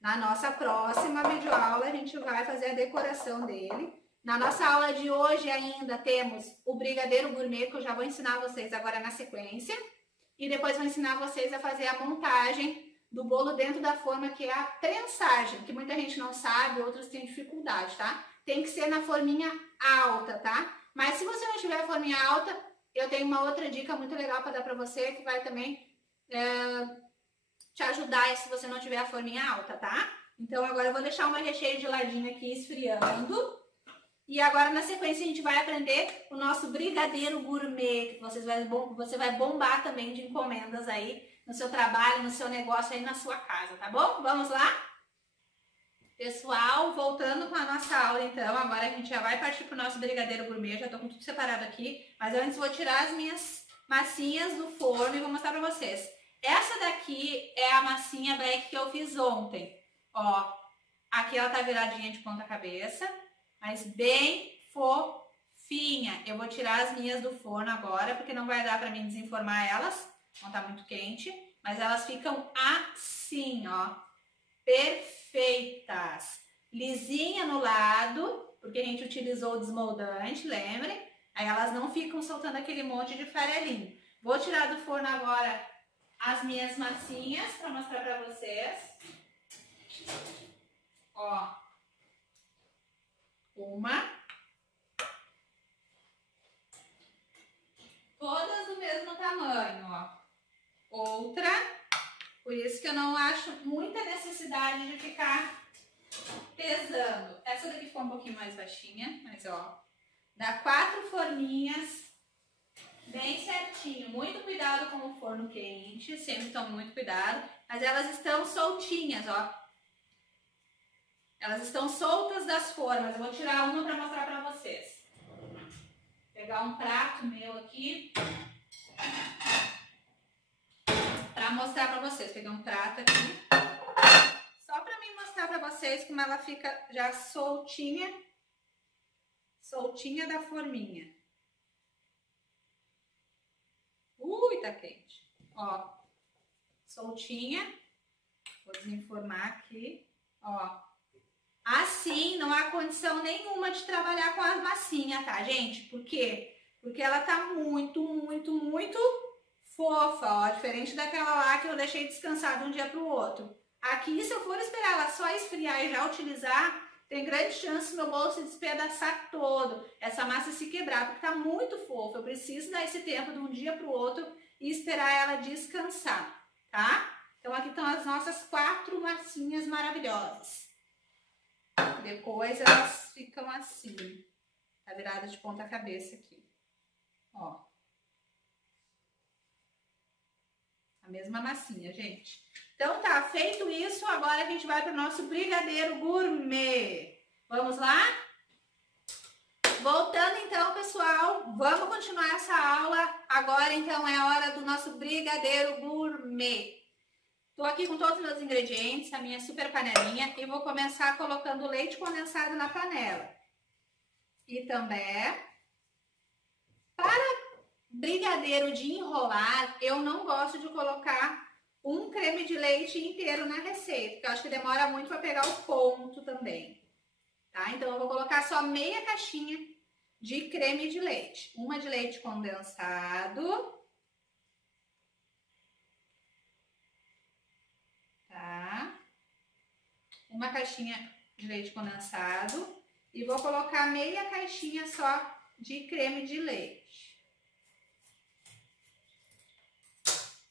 Na nossa próxima videoaula, a gente vai fazer a decoração dele. Na nossa aula de hoje ainda temos o brigadeiro gourmet, que eu já vou ensinar vocês agora na sequência. E depois vou ensinar vocês a fazer a montagem do bolo dentro da forma, que é a prensagem, que muita gente não sabe, outros têm dificuldade, tá? Tem que ser na forminha alta, tá? Mas se você não tiver a forminha alta, eu tenho uma outra dica muito legal para dar para você, que vai também te ajudar se você não tiver a forminha alta, tá? Então agora eu vou deixar o meu recheio de ladinho aqui esfriando. E agora, na sequência, a gente vai aprender o nosso brigadeiro gourmet, que você vai bombar também de encomendas aí no seu trabalho, no seu negócio aí na sua casa, tá bom? Vamos lá? Pessoal, voltando com a nossa aula, então, agora a gente já vai partir pro nosso brigadeiro gourmet. Eu já tô com tudo separado aqui, mas antes vou tirar as minhas massinhas do forno e vou mostrar pra vocês. Essa daqui é a massinha black que eu fiz ontem. Ó, aqui ela tá viradinha de ponta cabeça, mas bem fofinha. Eu vou tirar as minhas do forno agora, porque não vai dar pra mim desenformar elas. Não tá muito quente, mas elas ficam assim, ó. perfeitas. Lisinha no lado, porque a gente utilizou o desmoldante, lembrem? Aí elas não ficam soltando aquele monte de farelinho. Vou tirar do forno agora as minhas massinhas para mostrar para vocês. Ó. Uma. Todas do mesmo tamanho, ó. Outra. Por isso que eu não acho muita necessidade de ficar pesando. Essa daqui ficou um pouquinho mais baixinha, mas ó. Dá 4 forminhas bem certinho. Muito cuidado com o forno quente, sempre tome muito cuidado. Mas elas estão soltinhas, ó. Elas estão soltas das formas. Eu vou tirar uma para mostrar para vocês. Vou pegar um prato meu aqui para mostrar para vocês. Pegar um prato aqui só para mim mostrar para vocês como ela fica já soltinha, soltinha da forminha. Tá quente. Ó, soltinha. Vou desenformar aqui, ó. Assim, não há condição nenhuma de trabalhar com a massinha, tá, gente? Por quê? Porque ela tá muito fofa, ó. Diferente daquela lá que eu deixei descansar de um dia pro outro. Aqui, se eu for esperar ela só esfriar e já utilizar, tem grande chance do meu bolo se despedaçar todo. Essa massa se quebrar, porque tá muito fofa. Eu preciso dar esse tempo de um dia pro outro e esperar ela descansar, tá? Então, aqui estão as nossas 4 massinhas maravilhosas. Depois elas ficam assim, tá virada de ponta cabeça aqui, ó. A mesma massinha, gente. Então tá, feito isso, agora a gente vai para o nosso brigadeiro gourmet. Vamos lá? Voltando então, pessoal, vamos continuar essa aula. Agora então é a hora do nosso brigadeiro gourmet. Tô aqui com todos os meus ingredientes, a minha super panelinha, e vou começar colocando leite condensado na panela. E também, para brigadeiro de enrolar, eu não gosto de colocar um creme de leite inteiro na receita, porque eu acho que demora muito para pegar o ponto também, tá? Então eu vou colocar só meia caixinha de creme de leite. Uma de leite condensado. Tá? Uma caixinha de leite condensado e vou colocar meia caixinha só de creme de leite.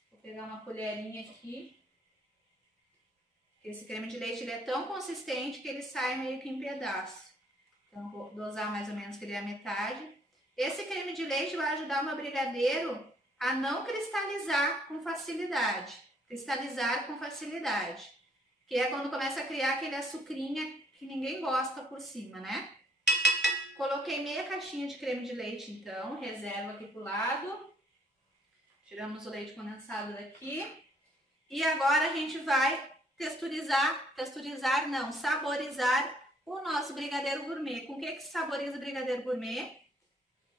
Vou pegar uma colherinha aqui. Esse creme de leite ele é tão consistente que ele sai meio que em pedaço. Então vou dosar mais ou menos que ele é a metade. Esse creme de leite vai ajudar o meu brigadeiro a não cristalizar com facilidade. Cristalizar com facilidade, que é quando começa a criar aquele açucrinha que ninguém gosta por cima, né? Coloquei meia caixinha de creme de leite, então, reservo aqui pro lado. Tiramos o leite condensado daqui. E agora a gente vai saborizar o nosso brigadeiro gourmet. Com o que se saboriza o brigadeiro gourmet?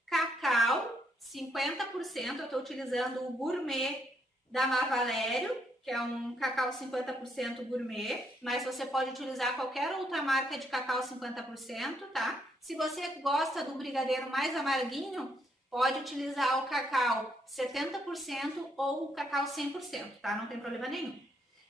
Cacau, 50%, eu tô utilizando o gourmet da Mavalério, que é um cacau 50% gourmet, mas você pode utilizar qualquer outra marca de cacau 50%, tá? Se você gosta do brigadeiro mais amarguinho, pode utilizar o cacau 70% ou o cacau 100%, tá? Não tem problema nenhum.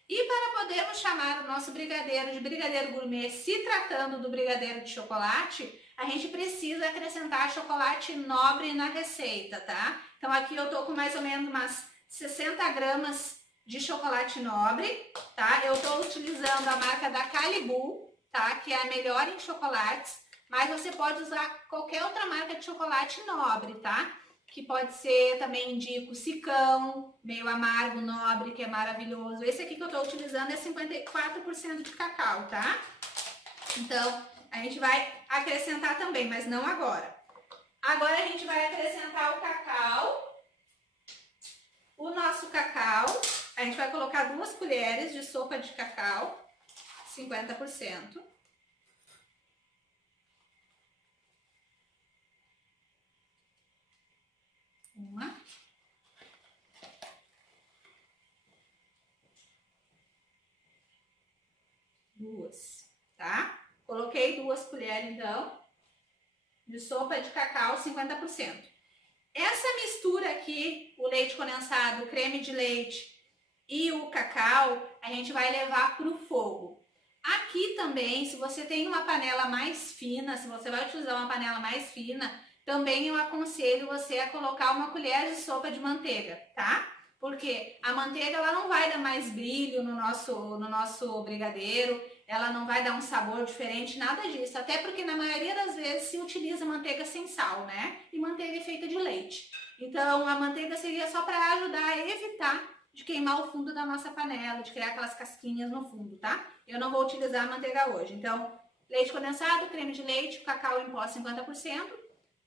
E para podermos chamar o nosso brigadeiro de brigadeiro gourmet, se tratando do brigadeiro de chocolate, a gente precisa acrescentar chocolate nobre na receita, tá? Então aqui eu tô com mais ou menos umas 60 gramas de chocolate nobre, tá? Eu tô utilizando a marca da Calibu, tá? Que é a melhor em chocolates, mas você pode usar qualquer outra marca de chocolate nobre, tá? Que pode ser, também indico, Sicão, meio amargo, nobre, que é maravilhoso. Esse aqui que eu tô utilizando é 54% de cacau, tá? Então, a gente vai acrescentar também, mas não agora. Agora a gente vai acrescentar o cacau. O nosso cacau, a gente vai colocar 2 colheres de sopa de cacau, 50%. Uma. 2, tá? Coloquei 2 colheres, então, de sopa de cacau 50%. Essa mistura aqui, o leite condensado, o creme de leite e o cacau, a gente vai levar para o fogo. Aqui também, se você tem uma panela mais fina, se você vai utilizar uma panela mais fina, também eu aconselho você a colocar uma colher de sopa de manteiga, tá? Porque a manteiga ela não vai dar mais brilho no nosso brigadeiro, ela não vai dar um sabor diferente, nada disso. Até porque na maioria das vezes se utiliza manteiga sem sal, né? E manteiga é feita de leite. Então a manteiga seria só para ajudar a evitar de queimar o fundo da nossa panela, de criar aquelas casquinhas no fundo, tá? Eu não vou utilizar a manteiga hoje. Então, leite condensado, creme de leite, cacau em pó 50%,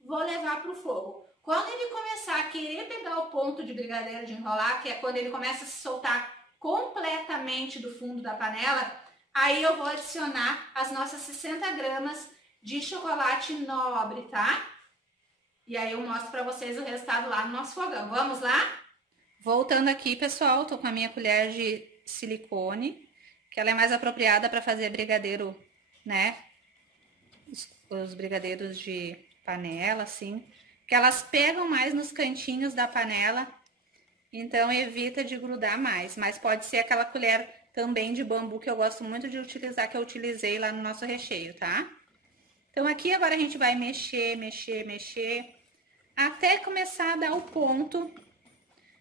vou levar para o fogo. Quando ele começar a querer pegar o ponto de brigadeiro de enrolar, que é quando ele começa a se soltar completamente do fundo da panela, aí eu vou adicionar as nossas 60 gramas de chocolate nobre, tá? E aí eu mostro para vocês o resultado lá no nosso fogão. Vamos lá? Voltando aqui, pessoal, tô com a minha colher de silicone, que ela é mais apropriada para fazer brigadeiro, né? Os brigadeiros de panela, assim, que elas pegam mais nos cantinhos da panela, então evita de grudar mais. Mas pode ser aquela colher também de bambu que eu gosto muito de utilizar, que eu utilizei lá no nosso recheio, tá? Então aqui agora a gente vai mexer, até começar a dar o ponto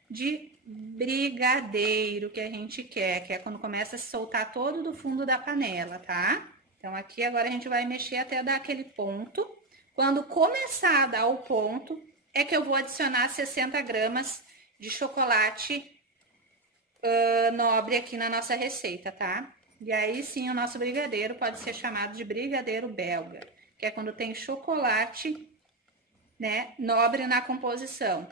de brigadeiro que a gente quer, que é quando começa a se soltar todo do fundo da panela, tá? Então aqui agora a gente vai mexer até dar aquele ponto. Quando começar a dar o ponto, é que eu vou adicionar 60 gramas de chocolate nobre aqui na nossa receita, tá? E aí sim o nosso brigadeiro pode ser chamado de brigadeiro belga, que é quando tem chocolate, né, nobre na composição.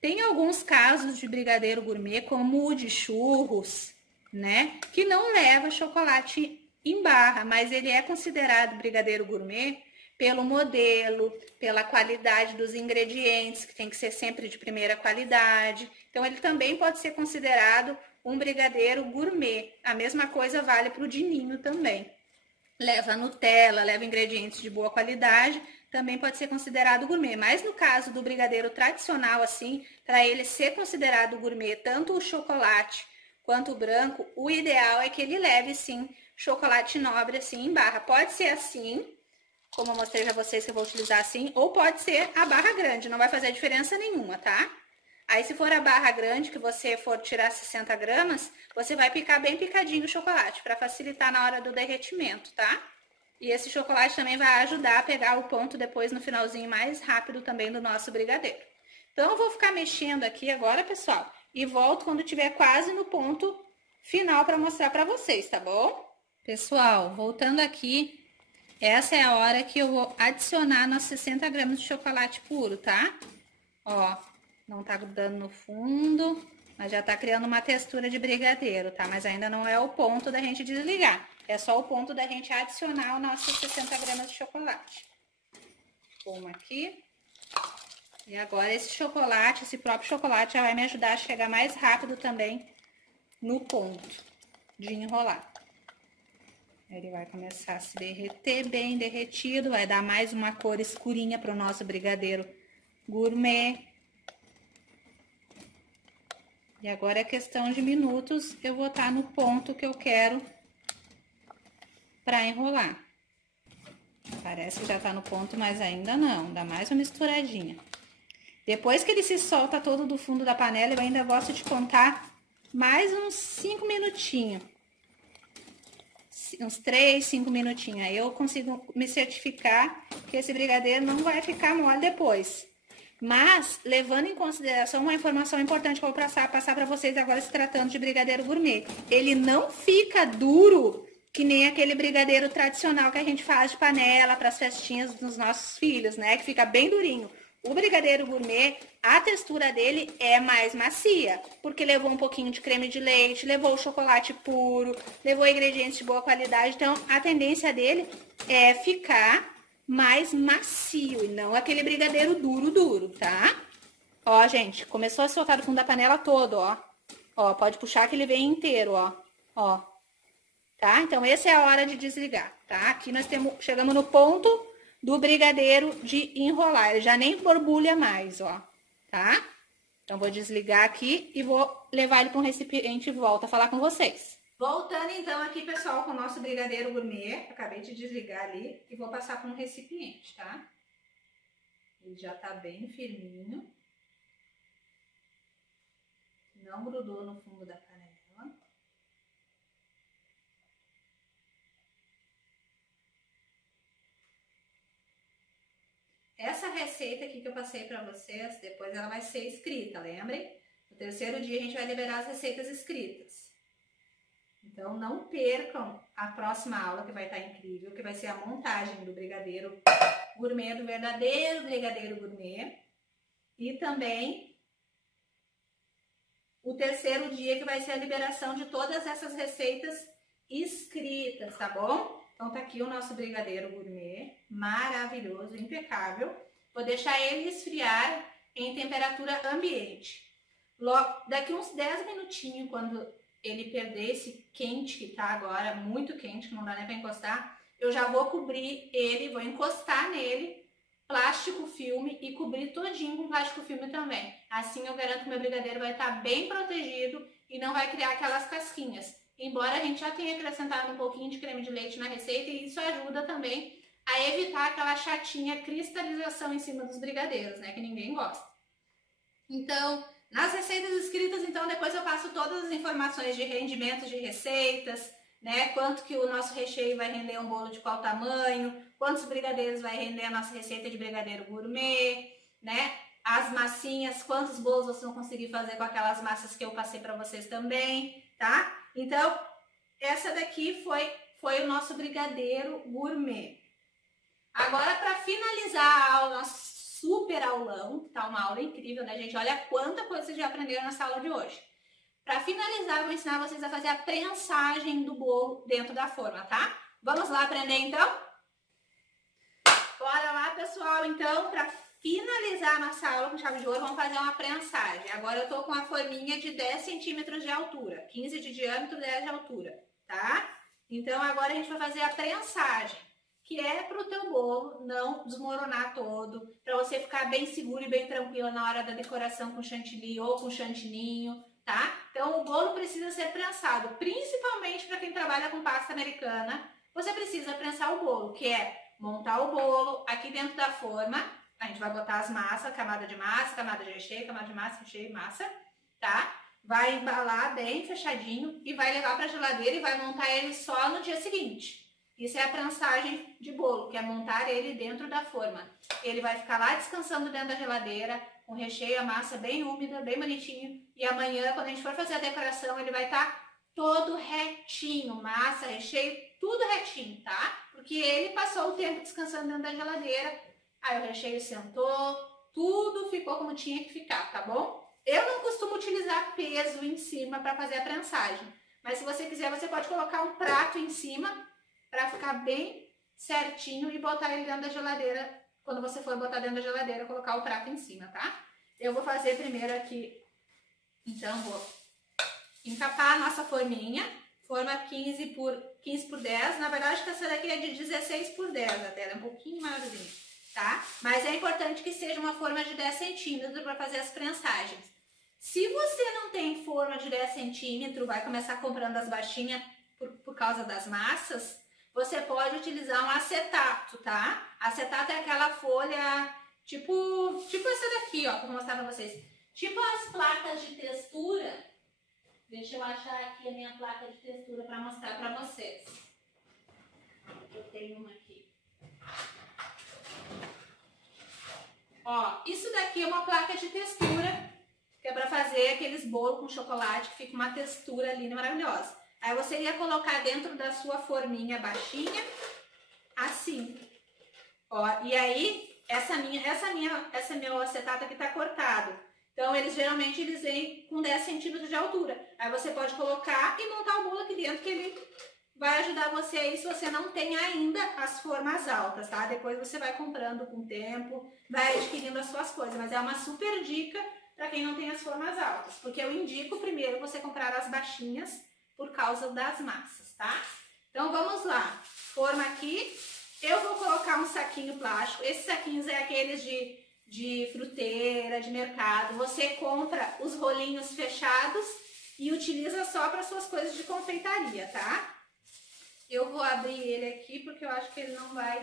Tem alguns casos de brigadeiro gourmet, como o de churros, né, que não leva chocolate em barra, mas ele é considerado brigadeiro gourmet pelo modelo, pela qualidade dos ingredientes, que tem que ser sempre de primeira qualidade. Então, ele também pode ser considerado um brigadeiro gourmet. A mesma coisa vale para o de ninho também. Leva Nutella, leva ingredientes de boa qualidade, também pode ser considerado gourmet. Mas no caso do brigadeiro tradicional, assim, para ele ser considerado gourmet, tanto o chocolate quanto o branco, o ideal é que ele leve, sim, chocolate nobre, assim, em barra. Pode ser assim, como eu mostrei para vocês que eu vou utilizar assim, ou pode ser a barra grande, não vai fazer diferença nenhuma, tá? Aí se for a barra grande, que você for tirar 60 gramas, você vai picar bem picadinho o chocolate, para facilitar na hora do derretimento, tá? E esse chocolate também vai ajudar a pegar o ponto depois no finalzinho mais rápido também do nosso brigadeiro. Então eu vou ficar mexendo aqui agora, pessoal, e volto quando tiver quase no ponto final para mostrar para vocês, tá bom? Pessoal, voltando aqui, essa é a hora que eu vou adicionar nossos 60 gramas de chocolate puro, tá? Ó, não tá grudando no fundo, mas já tá criando uma textura de brigadeiro, tá? Mas ainda não é o ponto da gente desligar. É só o ponto da gente adicionar os nossos 60 gramas de chocolate. Como aqui. E agora esse chocolate, esse próprio chocolate já vai me ajudar a chegar mais rápido também no ponto de enrolar. Ele vai começar a se derreter bem derretido, vai dar mais uma cor escurinha para o nosso brigadeiro gourmet. E agora é questão de minutos, eu vou estar no ponto que eu quero para enrolar. Parece que já tá no ponto, mas ainda não, dá mais uma misturadinha. Depois que ele se solta todo do fundo da panela, eu ainda gosto de contar mais uns 5 minutinhos. Uns 3, 5 minutinhos. Aí eu consigo me certificar que esse brigadeiro não vai ficar mole depois. Mas, levando em consideração uma informação importante que eu vou passar para vocês agora se tratando de brigadeiro gourmet. Ele não fica duro que nem aquele brigadeiro tradicional que a gente faz de panela para as festinhas dos nossos filhos, né? Que fica bem durinho. O brigadeiro gourmet, a textura dele é mais macia, porque levou um pouquinho de creme de leite, levou o chocolate puro, levou ingredientes de boa qualidade. Então, a tendência dele é ficar mais macio e não aquele brigadeiro duro, tá? Ó, gente, começou a soltar do fundo da panela todo, ó. Ó, pode puxar que ele vem inteiro, ó. Ó. tá? Então, essa é a hora de desligar, tá? Aqui nós chegamos no ponto do brigadeiro de enrolar. Ele já nem borbulha mais, ó, tá? Então, vou desligar aqui e vou levar ele para um recipiente e volto a falar com vocês. Voltando, então, aqui, pessoal, com o nosso brigadeiro gourmet. Acabei de desligar ali e vou passar para um recipiente, tá? Ele já tá bem firminho. Não grudou no fundo da panela. Essa receita aqui que eu passei para vocês, depois ela vai ser escrita, lembrem? No terceiro dia a gente vai liberar as receitas escritas. Então não percam a próxima aula, que vai estar incrível, que vai ser a montagem do brigadeiro gourmet, do verdadeiro brigadeiro gourmet. E também o terceiro dia, que vai ser a liberação de todas essas receitas escritas, tá bom? Então tá aqui o nosso brigadeiro gourmet, maravilhoso, impecável. Vou deixar ele esfriar em temperatura ambiente. Daqui uns 10 minutinhos, quando ele perder esse quente que tá agora, muito quente, que não dá nem pra encostar, eu já vou cobrir ele, vou encostar nele, plástico filme, e cobrir todinho com plástico filme também. Assim eu garanto que meu brigadeiro vai estar bem protegido e não vai criar aquelas casquinhas. Embora a gente já tenha acrescentado um pouquinho de creme de leite na receita, e isso ajuda também a evitar aquela chatinha cristalização em cima dos brigadeiros, né, que ninguém gosta. Então, nas receitas escritas, então, depois eu passo todas as informações de rendimentos de receitas, né, quanto que o nosso recheio vai render um bolo de qual tamanho, quantos brigadeiros vai render a nossa receita de brigadeiro gourmet, né, as massinhas, quantos bolos vocês vão conseguir fazer com aquelas massas que eu passei para vocês também, tá? Então, essa daqui foi o nosso brigadeiro gourmet. Agora, para finalizar a aula, nosso super aulão, tá uma aula incrível, né, gente? Olha quanta coisa vocês já aprenderam nessa aula de hoje. Para finalizar, eu vou ensinar vocês a fazer a prensagem do bolo dentro da forma, tá? Vamos lá aprender, então? Bora lá, pessoal. Então, para finalizar a nossa aula com chave de ouro, vamos fazer uma prensagem. Agora eu tô com uma forminha de 10 centímetros de altura, 15 de diâmetro, 10 de altura, tá? Então agora a gente vai fazer a prensagem, que é para o teu bolo não desmoronar todo, para você ficar bem seguro e bem tranquila na hora da decoração com chantilly ou com chantininho, tá? Então o bolo precisa ser prensado, principalmente para quem trabalha com pasta americana. Você precisa prensar o bolo, que é montar o bolo aqui dentro da forma. A gente vai botar as massas, camada de massa, camada de recheio, camada de massa, recheio e massa, tá? Vai embalar bem fechadinho e vai levar para a geladeira e vai montar ele só no dia seguinte. Isso é a prensagem de bolo, que é montar ele dentro da forma. Ele vai ficar lá descansando dentro da geladeira, com o recheio, a massa bem úmida, bem bonitinho. E amanhã, quando a gente for fazer a decoração, ele vai estar todo retinho, massa, recheio, tudo retinho, tá? Porque ele passou o tempo descansando dentro da geladeira. Aí o recheio sentou, tudo ficou como tinha que ficar, tá bom? Eu não costumo utilizar peso em cima para fazer a prensagem, mas se você quiser, você pode colocar um prato em cima para ficar bem certinho e botar ele dentro da geladeira. Quando você for botar dentro da geladeira, colocar o prato em cima, tá? Eu vou fazer primeiro aqui, então vou encapar a nossa forminha, forma 15 por 10, na verdade que essa daqui é de 16 por 10 até, ela é um pouquinho maiorzinha. Tá? Mas é importante que seja uma forma de 10 centímetros para fazer as prensagens. Se você não tem forma de 10 centímetros, vai começar comprando as baixinhas por causa das massas, você pode utilizar um acetato, tá? Acetato é aquela folha tipo essa daqui, ó, que eu vou mostrar para vocês. Tipo as placas de textura. Deixa eu achar aqui a minha placa de textura para mostrar para vocês. Eu tenho uma aqui. Ó, isso daqui é uma placa de textura, que é para fazer aqueles bolos com chocolate, que fica uma textura linda e maravilhosa. Aí você ia colocar dentro da sua forminha baixinha, assim. Ó, e aí, esse meu acetato aqui tá cortado. Então, geralmente eles vêm com 10 centímetros de altura. Aí você pode colocar e montar o bolo aqui dentro, que ele vai ajudar você aí se você não tem ainda as formas altas, tá? Depois você vai comprando com o tempo, vai adquirindo as suas coisas. Mas é uma super dica para quem não tem as formas altas. Porque eu indico primeiro você comprar as baixinhas por causa das massas, tá? forma aqui. Eu vou colocar um saquinho plástico. Esses saquinhos é aqueles de fruteira, de mercado. Você compra os rolinhos fechados e utiliza só para suas coisas de confeitaria, tá? Eu vou abrir ele aqui porque eu acho que ele não vai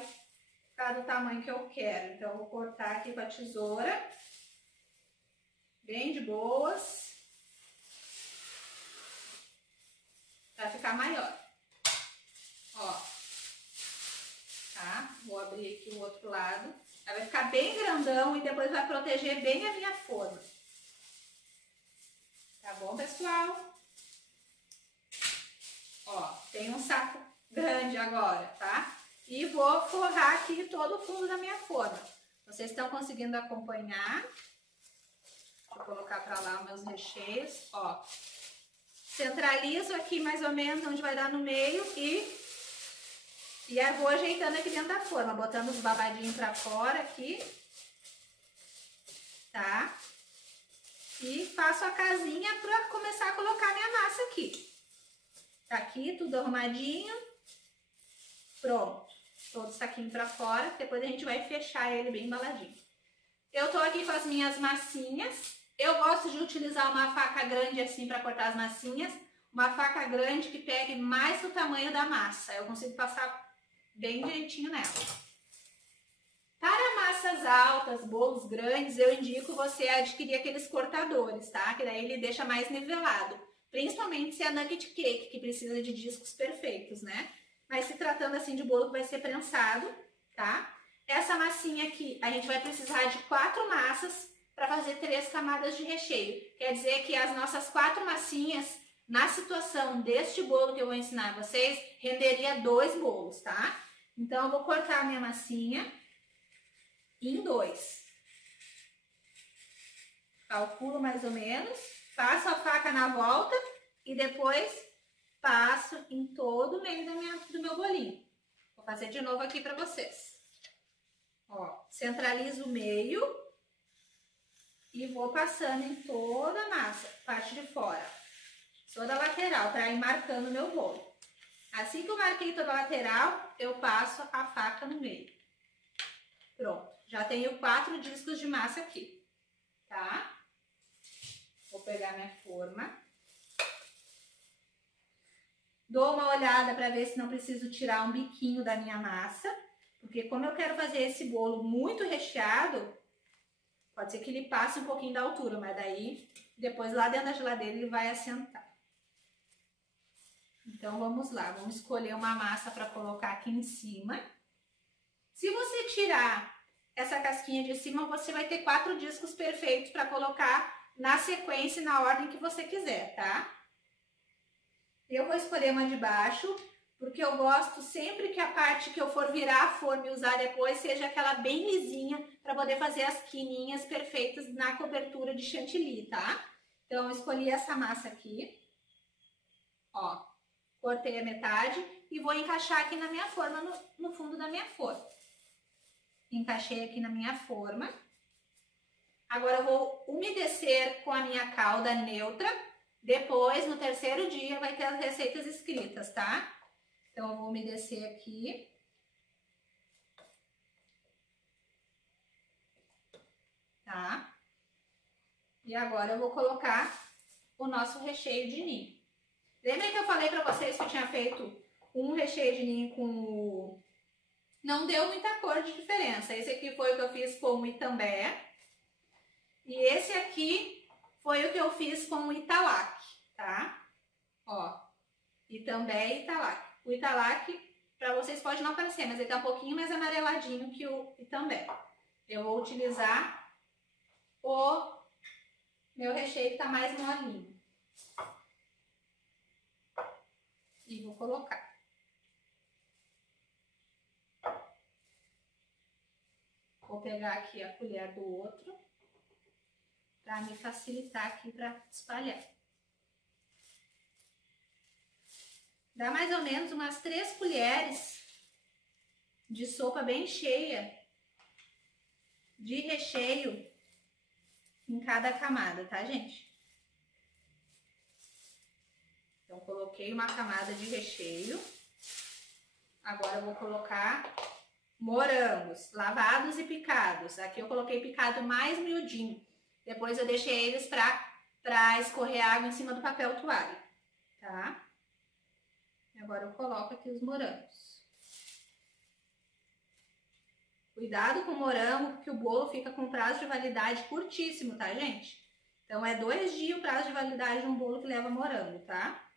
ficar do tamanho que eu quero. Então, eu vou cortar aqui com a tesoura. Bem de boas. Pra ficar maior. Ó. Tá? Vou abrir aqui o outro lado. Ela vai ficar bem grandão e depois vai proteger bem a minha forma. Tá bom, pessoal? Ó, tem um saco grande agora, tá? E vou forrar aqui todo o fundo da minha forma. Vocês estão conseguindo acompanhar? Deixa eu colocar pra lá os meus recheios, ó. Centralizo aqui mais ou menos onde vai dar no meio e eu vou ajeitando aqui dentro da forma, botando os babadinhos pra fora aqui, tá? E faço a casinha pra começar a colocar minha massa aqui. Tá aqui tudo arrumadinho, pronto. Todo o saquinho pra fora, depois a gente vai fechar ele bem embaladinho. Eu tô aqui com as minhas massinhas. Eu gosto de utilizar uma faca grande assim para cortar as massinhas. Uma faca grande que pegue mais o tamanho da massa. Eu consigo passar bem direitinho nela. Para massas altas, bolos grandes, eu indico você adquirir aqueles cortadores, tá? Que daí ele deixa mais nivelado. Principalmente se é nugget cake, que precisa de discos perfeitos, né? Mas se tratando assim de bolo que vai ser prensado, tá? Essa massinha aqui, a gente vai precisar de 4 massas para fazer 3 camadas de recheio. Quer dizer que as nossas 4 massinhas, na situação deste bolo que eu vou ensinar a vocês, renderia 2 bolos, tá? Então, eu vou cortar a minha massinha em 2. Calculo mais ou menos, passo a faca na volta e depois passo em todo o meio do meu bolinho. Vou fazer de novo aqui para vocês. Ó, centralizo o meio e vou passando em toda a massa, parte de fora, toda a lateral, para ir marcando o meu bolo. Assim que eu marquei toda a lateral, eu passo a faca no meio. Pronto, já tenho 4 discos de massa aqui, tá? Vou pegar minha forma. Dou uma olhada para ver se não preciso tirar um biquinho da minha massa, porque como eu quero fazer esse bolo muito recheado, pode ser que ele passe um pouquinho da altura, mas daí depois lá dentro da geladeira ele vai assentar. Então vamos lá, vamos escolher uma massa para colocar aqui em cima. Se você tirar essa casquinha de cima, você vai ter 4 discos perfeitos para colocar na sequência e na ordem que você quiser, tá? Eu vou escolher uma de baixo, porque eu gosto sempre que a parte que eu for virar a forma e usar depois seja aquela bem lisinha, para poder fazer as quininhas perfeitas na cobertura de chantilly, tá? Então, eu escolhi essa massa aqui, ó, cortei a metade e vou encaixar aqui na minha forma, no fundo da minha forma. Encaixei aqui na minha forma. Agora, eu vou umedecer com a minha calda neutra. Depois, no terceiro dia, vai ter as receitas escritas, tá? Então, eu vou umedecer aqui. Tá? E agora, eu vou colocar o nosso recheio de ninho. Lembra que eu falei pra vocês que eu tinha feito um recheio de ninho com o... Não deu muita cor de diferença. Esse aqui foi o que eu fiz com o Itambé. E esse aqui foi o que eu fiz com o Italac, tá? Ó, Itambé e Italac. O Italac, pra vocês pode não parecer, mas ele tá um pouquinho mais amareladinho que o Itambé. Eu vou utilizar o meu recheio que tá mais molinho. E vou colocar. Vou pegar aqui a colher do outro, para me facilitar aqui para espalhar. Dá mais ou menos umas 3 colheres de sopa bem cheia de recheio em cada camada, tá, gente? Então, coloquei uma camada de recheio. Agora eu vou colocar morangos lavados e picados. Aqui eu coloquei picado mais miudinho. Depois eu deixei eles pra escorrer água em cima do papel toalha, tá? Agora eu coloco aqui os morangos. Cuidado com o morango, porque o bolo fica com prazo de validade curtíssimo, tá, gente? Então é 2 dias o prazo de validade de um bolo que leva morango, tá?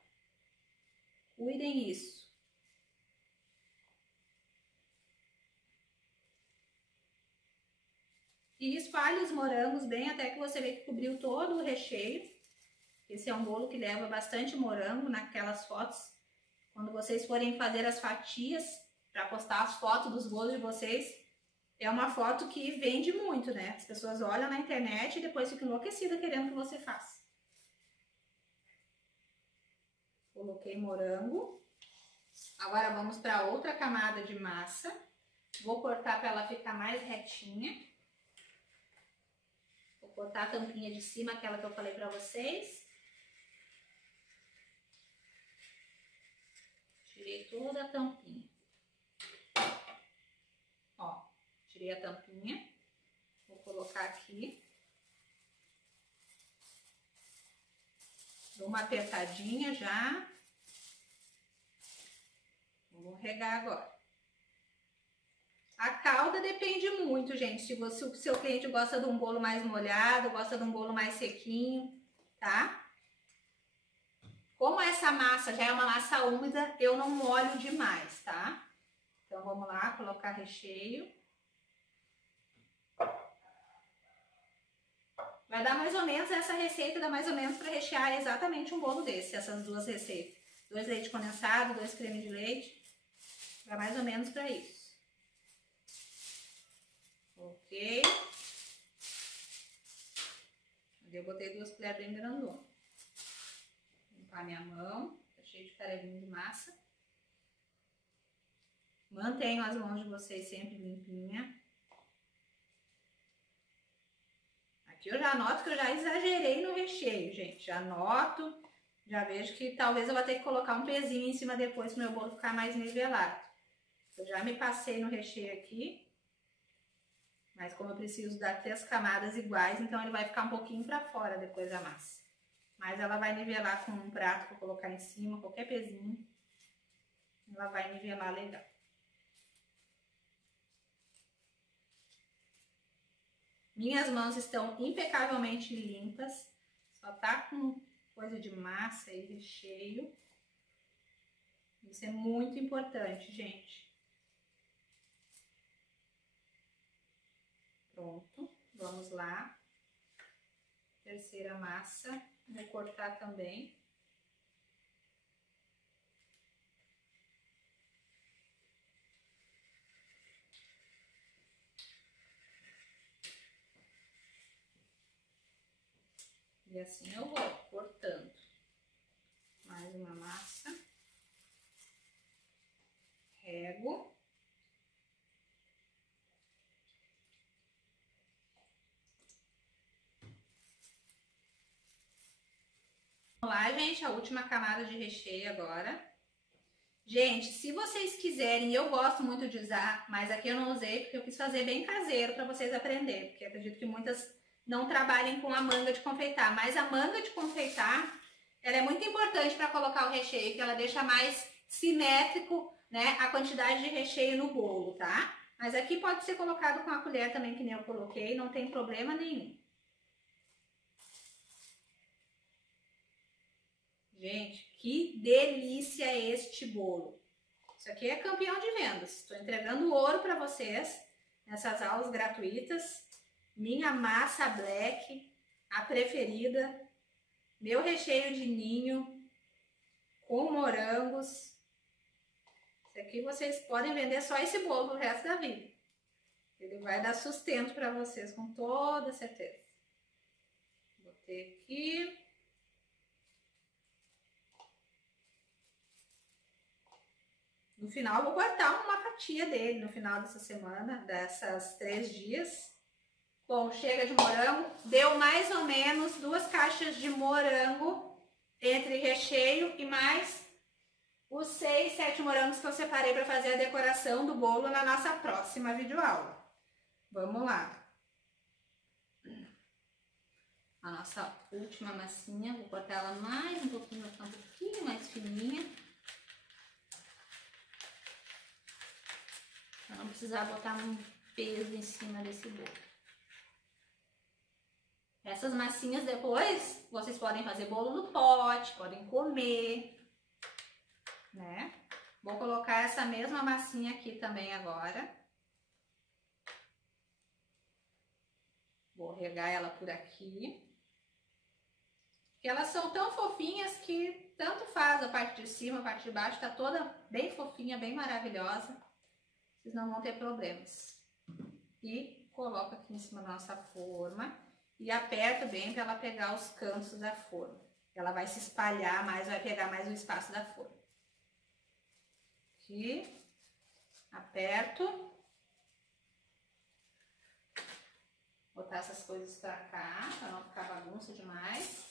Cuidem isso. E espalhe os morangos bem até que você vê que cobriu todo o recheio. Esse é um bolo que leva bastante morango naquelas fotos. Quando vocês forem fazer as fatias para postar as fotos dos bolos de vocês, é uma foto que vende muito, né? As pessoas olham na internet e depois ficam enlouquecidas querendo que você faça. Coloquei morango. Agora vamos para outra camada de massa. Vou cortar para ela ficar mais retinha. Vou cortar a tampinha de cima, aquela que eu falei para vocês. Tirei toda a tampinha. Ó, tirei a tampinha. Vou colocar aqui. Dou uma apertadinha já. Vou regar agora. A calda depende muito, gente. Se o seu cliente gosta de um bolo mais molhado, gosta de um bolo mais sequinho, tá? Como essa massa já é uma massa úmida, eu não molho demais, tá? Então vamos lá, colocar recheio. Vai dar mais ou menos, essa receita dá mais ou menos para rechear exatamente um bolo desse, essas duas receitas. 2 leite condensado, 2 creme de leite. Vai mais ou menos para isso. Ok. Eu botei 2 colheres bem grandonas. Limpar minha mão, tá cheio de farelinho de massa. Mantenham as mãos de vocês sempre limpinhas. Aqui eu já noto que eu já exagerei no recheio, gente. Já noto, já vejo que talvez eu vou ter que colocar um pezinho em cima depois para o meu bolo ficar mais nivelado. Eu já me passei no recheio aqui. Mas como eu preciso dar 3 camadas iguais, então ele vai ficar um pouquinho para fora depois da massa. Mas ela vai nivelar com um prato que eu colocar em cima, qualquer pezinho. Ela vai nivelar legal. Minhas mãos estão impecavelmente limpas. Só tá com coisa de massa e recheio. Isso é muito importante, gente. Pronto, vamos lá. Terceira massa, vou cortar também. E assim eu vou cortando. Mais uma massa. Rego. Vamos lá, gente, a última camada de recheio agora. Gente, se vocês quiserem, eu gosto muito de usar, mas aqui eu não usei porque eu quis fazer bem caseiro para vocês aprenderem, porque acredito que muitas não trabalhem com a manga de confeitar, mas a manga de confeitar, ela é muito importante para colocar o recheio, que ela deixa mais simétrico, né, a quantidade de recheio no bolo, tá? Mas aqui pode ser colocado com a colher também, que nem eu coloquei, não tem problema nenhum. Gente, que delícia é este bolo. Isso aqui é campeão de vendas. Estou entregando ouro para vocês nessas aulas gratuitas. Minha massa black, a preferida. Meu recheio de ninho com morangos. Isso aqui vocês podem vender só esse bolo o resto da vida. Ele vai dar sustento para vocês com toda certeza. Botei aqui. No final eu vou cortar uma fatia dele no final dessa semana, dessas 3 dias. Bom, chega de morango. Deu mais ou menos 2 caixas de morango entre recheio e mais os 6, 7 morangos que eu separei para fazer a decoração do bolo na nossa próxima videoaula. Vamos lá. A nossa última massinha, vou cortar ela mais um pouquinho mais fininha. Para não precisar botar um peso em cima desse bolo. Essas massinhas depois, vocês podem fazer bolo no pote, podem comer, né? Vou colocar essa mesma massinha aqui também agora. Vou regar ela por aqui. Porque elas são tão fofinhas que tanto faz a parte de cima, a parte de baixo, tá toda bem fofinha, bem maravilhosa. Vocês não vão ter problemas. E coloco aqui em cima da nossa forma e aperto bem para ela pegar os cantos da forma. Ela vai se espalhar mais, vai pegar mais o espaço da forma. Aqui, aperto. Botar essas coisas pra cá, pra não ficar bagunça demais.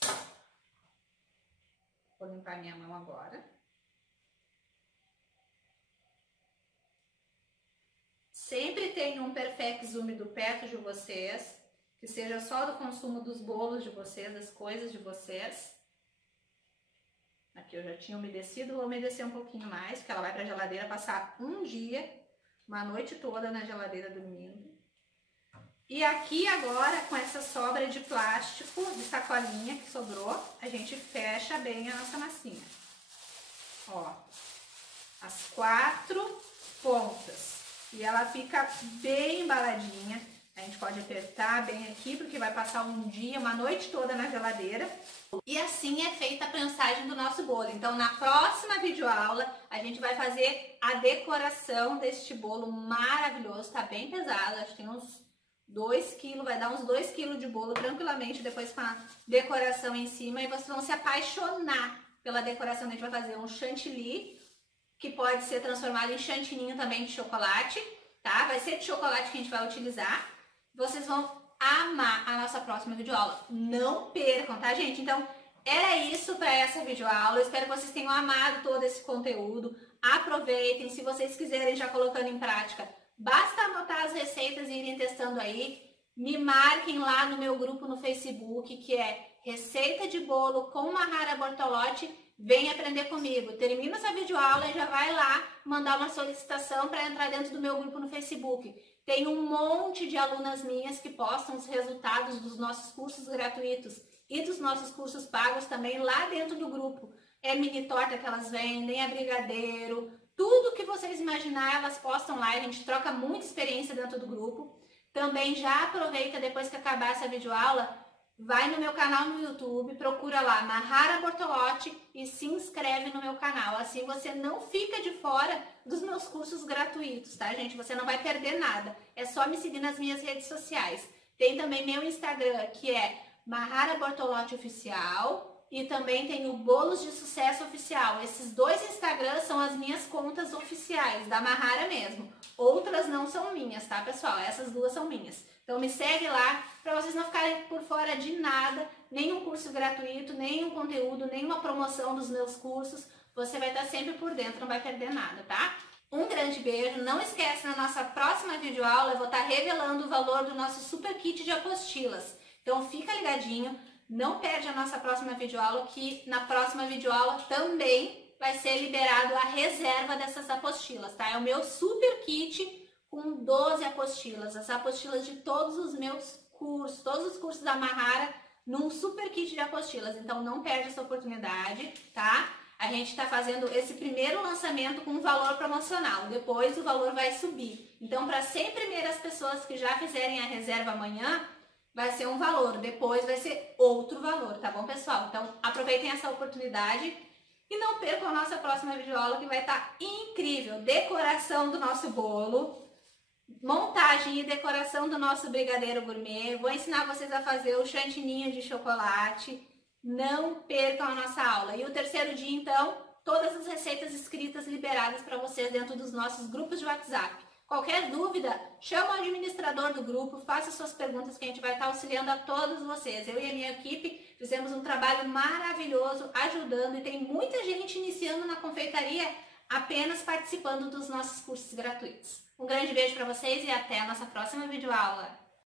Vou limpar minha mão agora. Sempre tem um Perfex úmido perto de vocês, que seja só do consumo dos bolos de vocês, das coisas de vocês. Aqui eu já tinha umedecido, vou umedecer um pouquinho mais, porque ela vai pra geladeira passar um dia, uma noite toda na geladeira dormindo. E aqui agora, com essa sobra de plástico, de sacolinha que sobrou, a gente fecha bem a nossa massinha. Ó, as 4 pontas. E ela fica bem embaladinha. A gente pode apertar bem aqui, porque vai passar um dia, uma noite toda na geladeira. E assim é feita a prensagem do nosso bolo. Então, na próxima videoaula, a gente vai fazer a decoração deste bolo maravilhoso. Tá bem pesado, acho que tem uns 2 kg, vai dar uns 2 kg de bolo tranquilamente depois com a decoração em cima. E vocês vão se apaixonar pela decoração. A gente vai fazer um chantilly, que pode ser transformado em chantininho também de chocolate, tá? Vai ser de chocolate que a gente vai utilizar. Vocês vão amar a nossa próxima videoaula. Não percam, tá, gente? Então, era isso para essa videoaula. Eu espero que vocês tenham amado todo esse conteúdo. Aproveitem. Se vocês quiserem já colocando em prática, basta anotar as receitas e irem testando aí. Me marquem lá no meu grupo no Facebook, que é Receita de Bolo com Mahara Bortolotti. Vem aprender comigo. Termina essa videoaula e já vai lá mandar uma solicitação para entrar dentro do meu grupo no Facebook. Tem um monte de alunas minhas que postam os resultados dos nossos cursos gratuitos e dos nossos cursos pagos também lá dentro do grupo. É mini torta que elas vendem, é brigadeiro, tudo que vocês imaginar elas postam lá. A gente troca muita experiência dentro do grupo. Também já aproveita depois que acabar essa videoaula, vai no meu canal no YouTube, procura lá Mahara Bortolotti e se inscreve no meu canal. Assim você não fica de fora dos meus cursos gratuitos, tá, gente? Você não vai perder nada. É só me seguir nas minhas redes sociais. Tem também meu Instagram, que é Mahara Bortolotti Oficial. E também tem o Bolos de Sucesso Oficial. Esses 2 Instagrams são as minhas contas oficiais, da Mahara mesmo. Outras não são minhas, tá, pessoal? Essas 2 são minhas. Então me segue lá para vocês não ficarem por fora de nada, nenhum curso gratuito, nenhum conteúdo, nenhuma promoção dos meus cursos. Você vai estar sempre por dentro, não vai perder nada, tá? Um grande beijo. Não esquece, na nossa próxima videoaula eu vou estar revelando o valor do nosso super kit de apostilas. Então fica ligadinho. Não perde a nossa próxima videoaula, que na próxima videoaula também vai ser liberado a reserva dessas apostilas, tá? É o meu super kit com 12 apostilas, as apostilas de todos os meus cursos, todos os cursos da Mahara, num super kit de apostilas. Então não perde essa oportunidade, tá? A gente tá fazendo esse primeiro lançamento com um valor promocional, depois o valor vai subir. Então, para 100 primeiras pessoas que já fizerem a reserva amanhã, vai ser um valor, depois vai ser outro valor, tá bom, pessoal? Então, aproveitem essa oportunidade e não percam a nossa próxima videoaula, que vai estar incrível. Decoração do nosso bolo, montagem e decoração do nosso brigadeiro gourmet. Vou ensinar vocês a fazer o chantininho de chocolate. Não percam a nossa aula. E o terceiro dia, então, todas as receitas escritas liberadas para vocês dentro dos nossos grupos de WhatsApp. Qualquer dúvida, chama o administrador do grupo, faça suas perguntas que a gente vai estar auxiliando a todos vocês. Eu e a minha equipe fizemos um trabalho maravilhoso ajudando e tem muita gente iniciando na confeitaria apenas participando dos nossos cursos gratuitos. Um grande beijo para vocês e até a nossa próxima videoaula.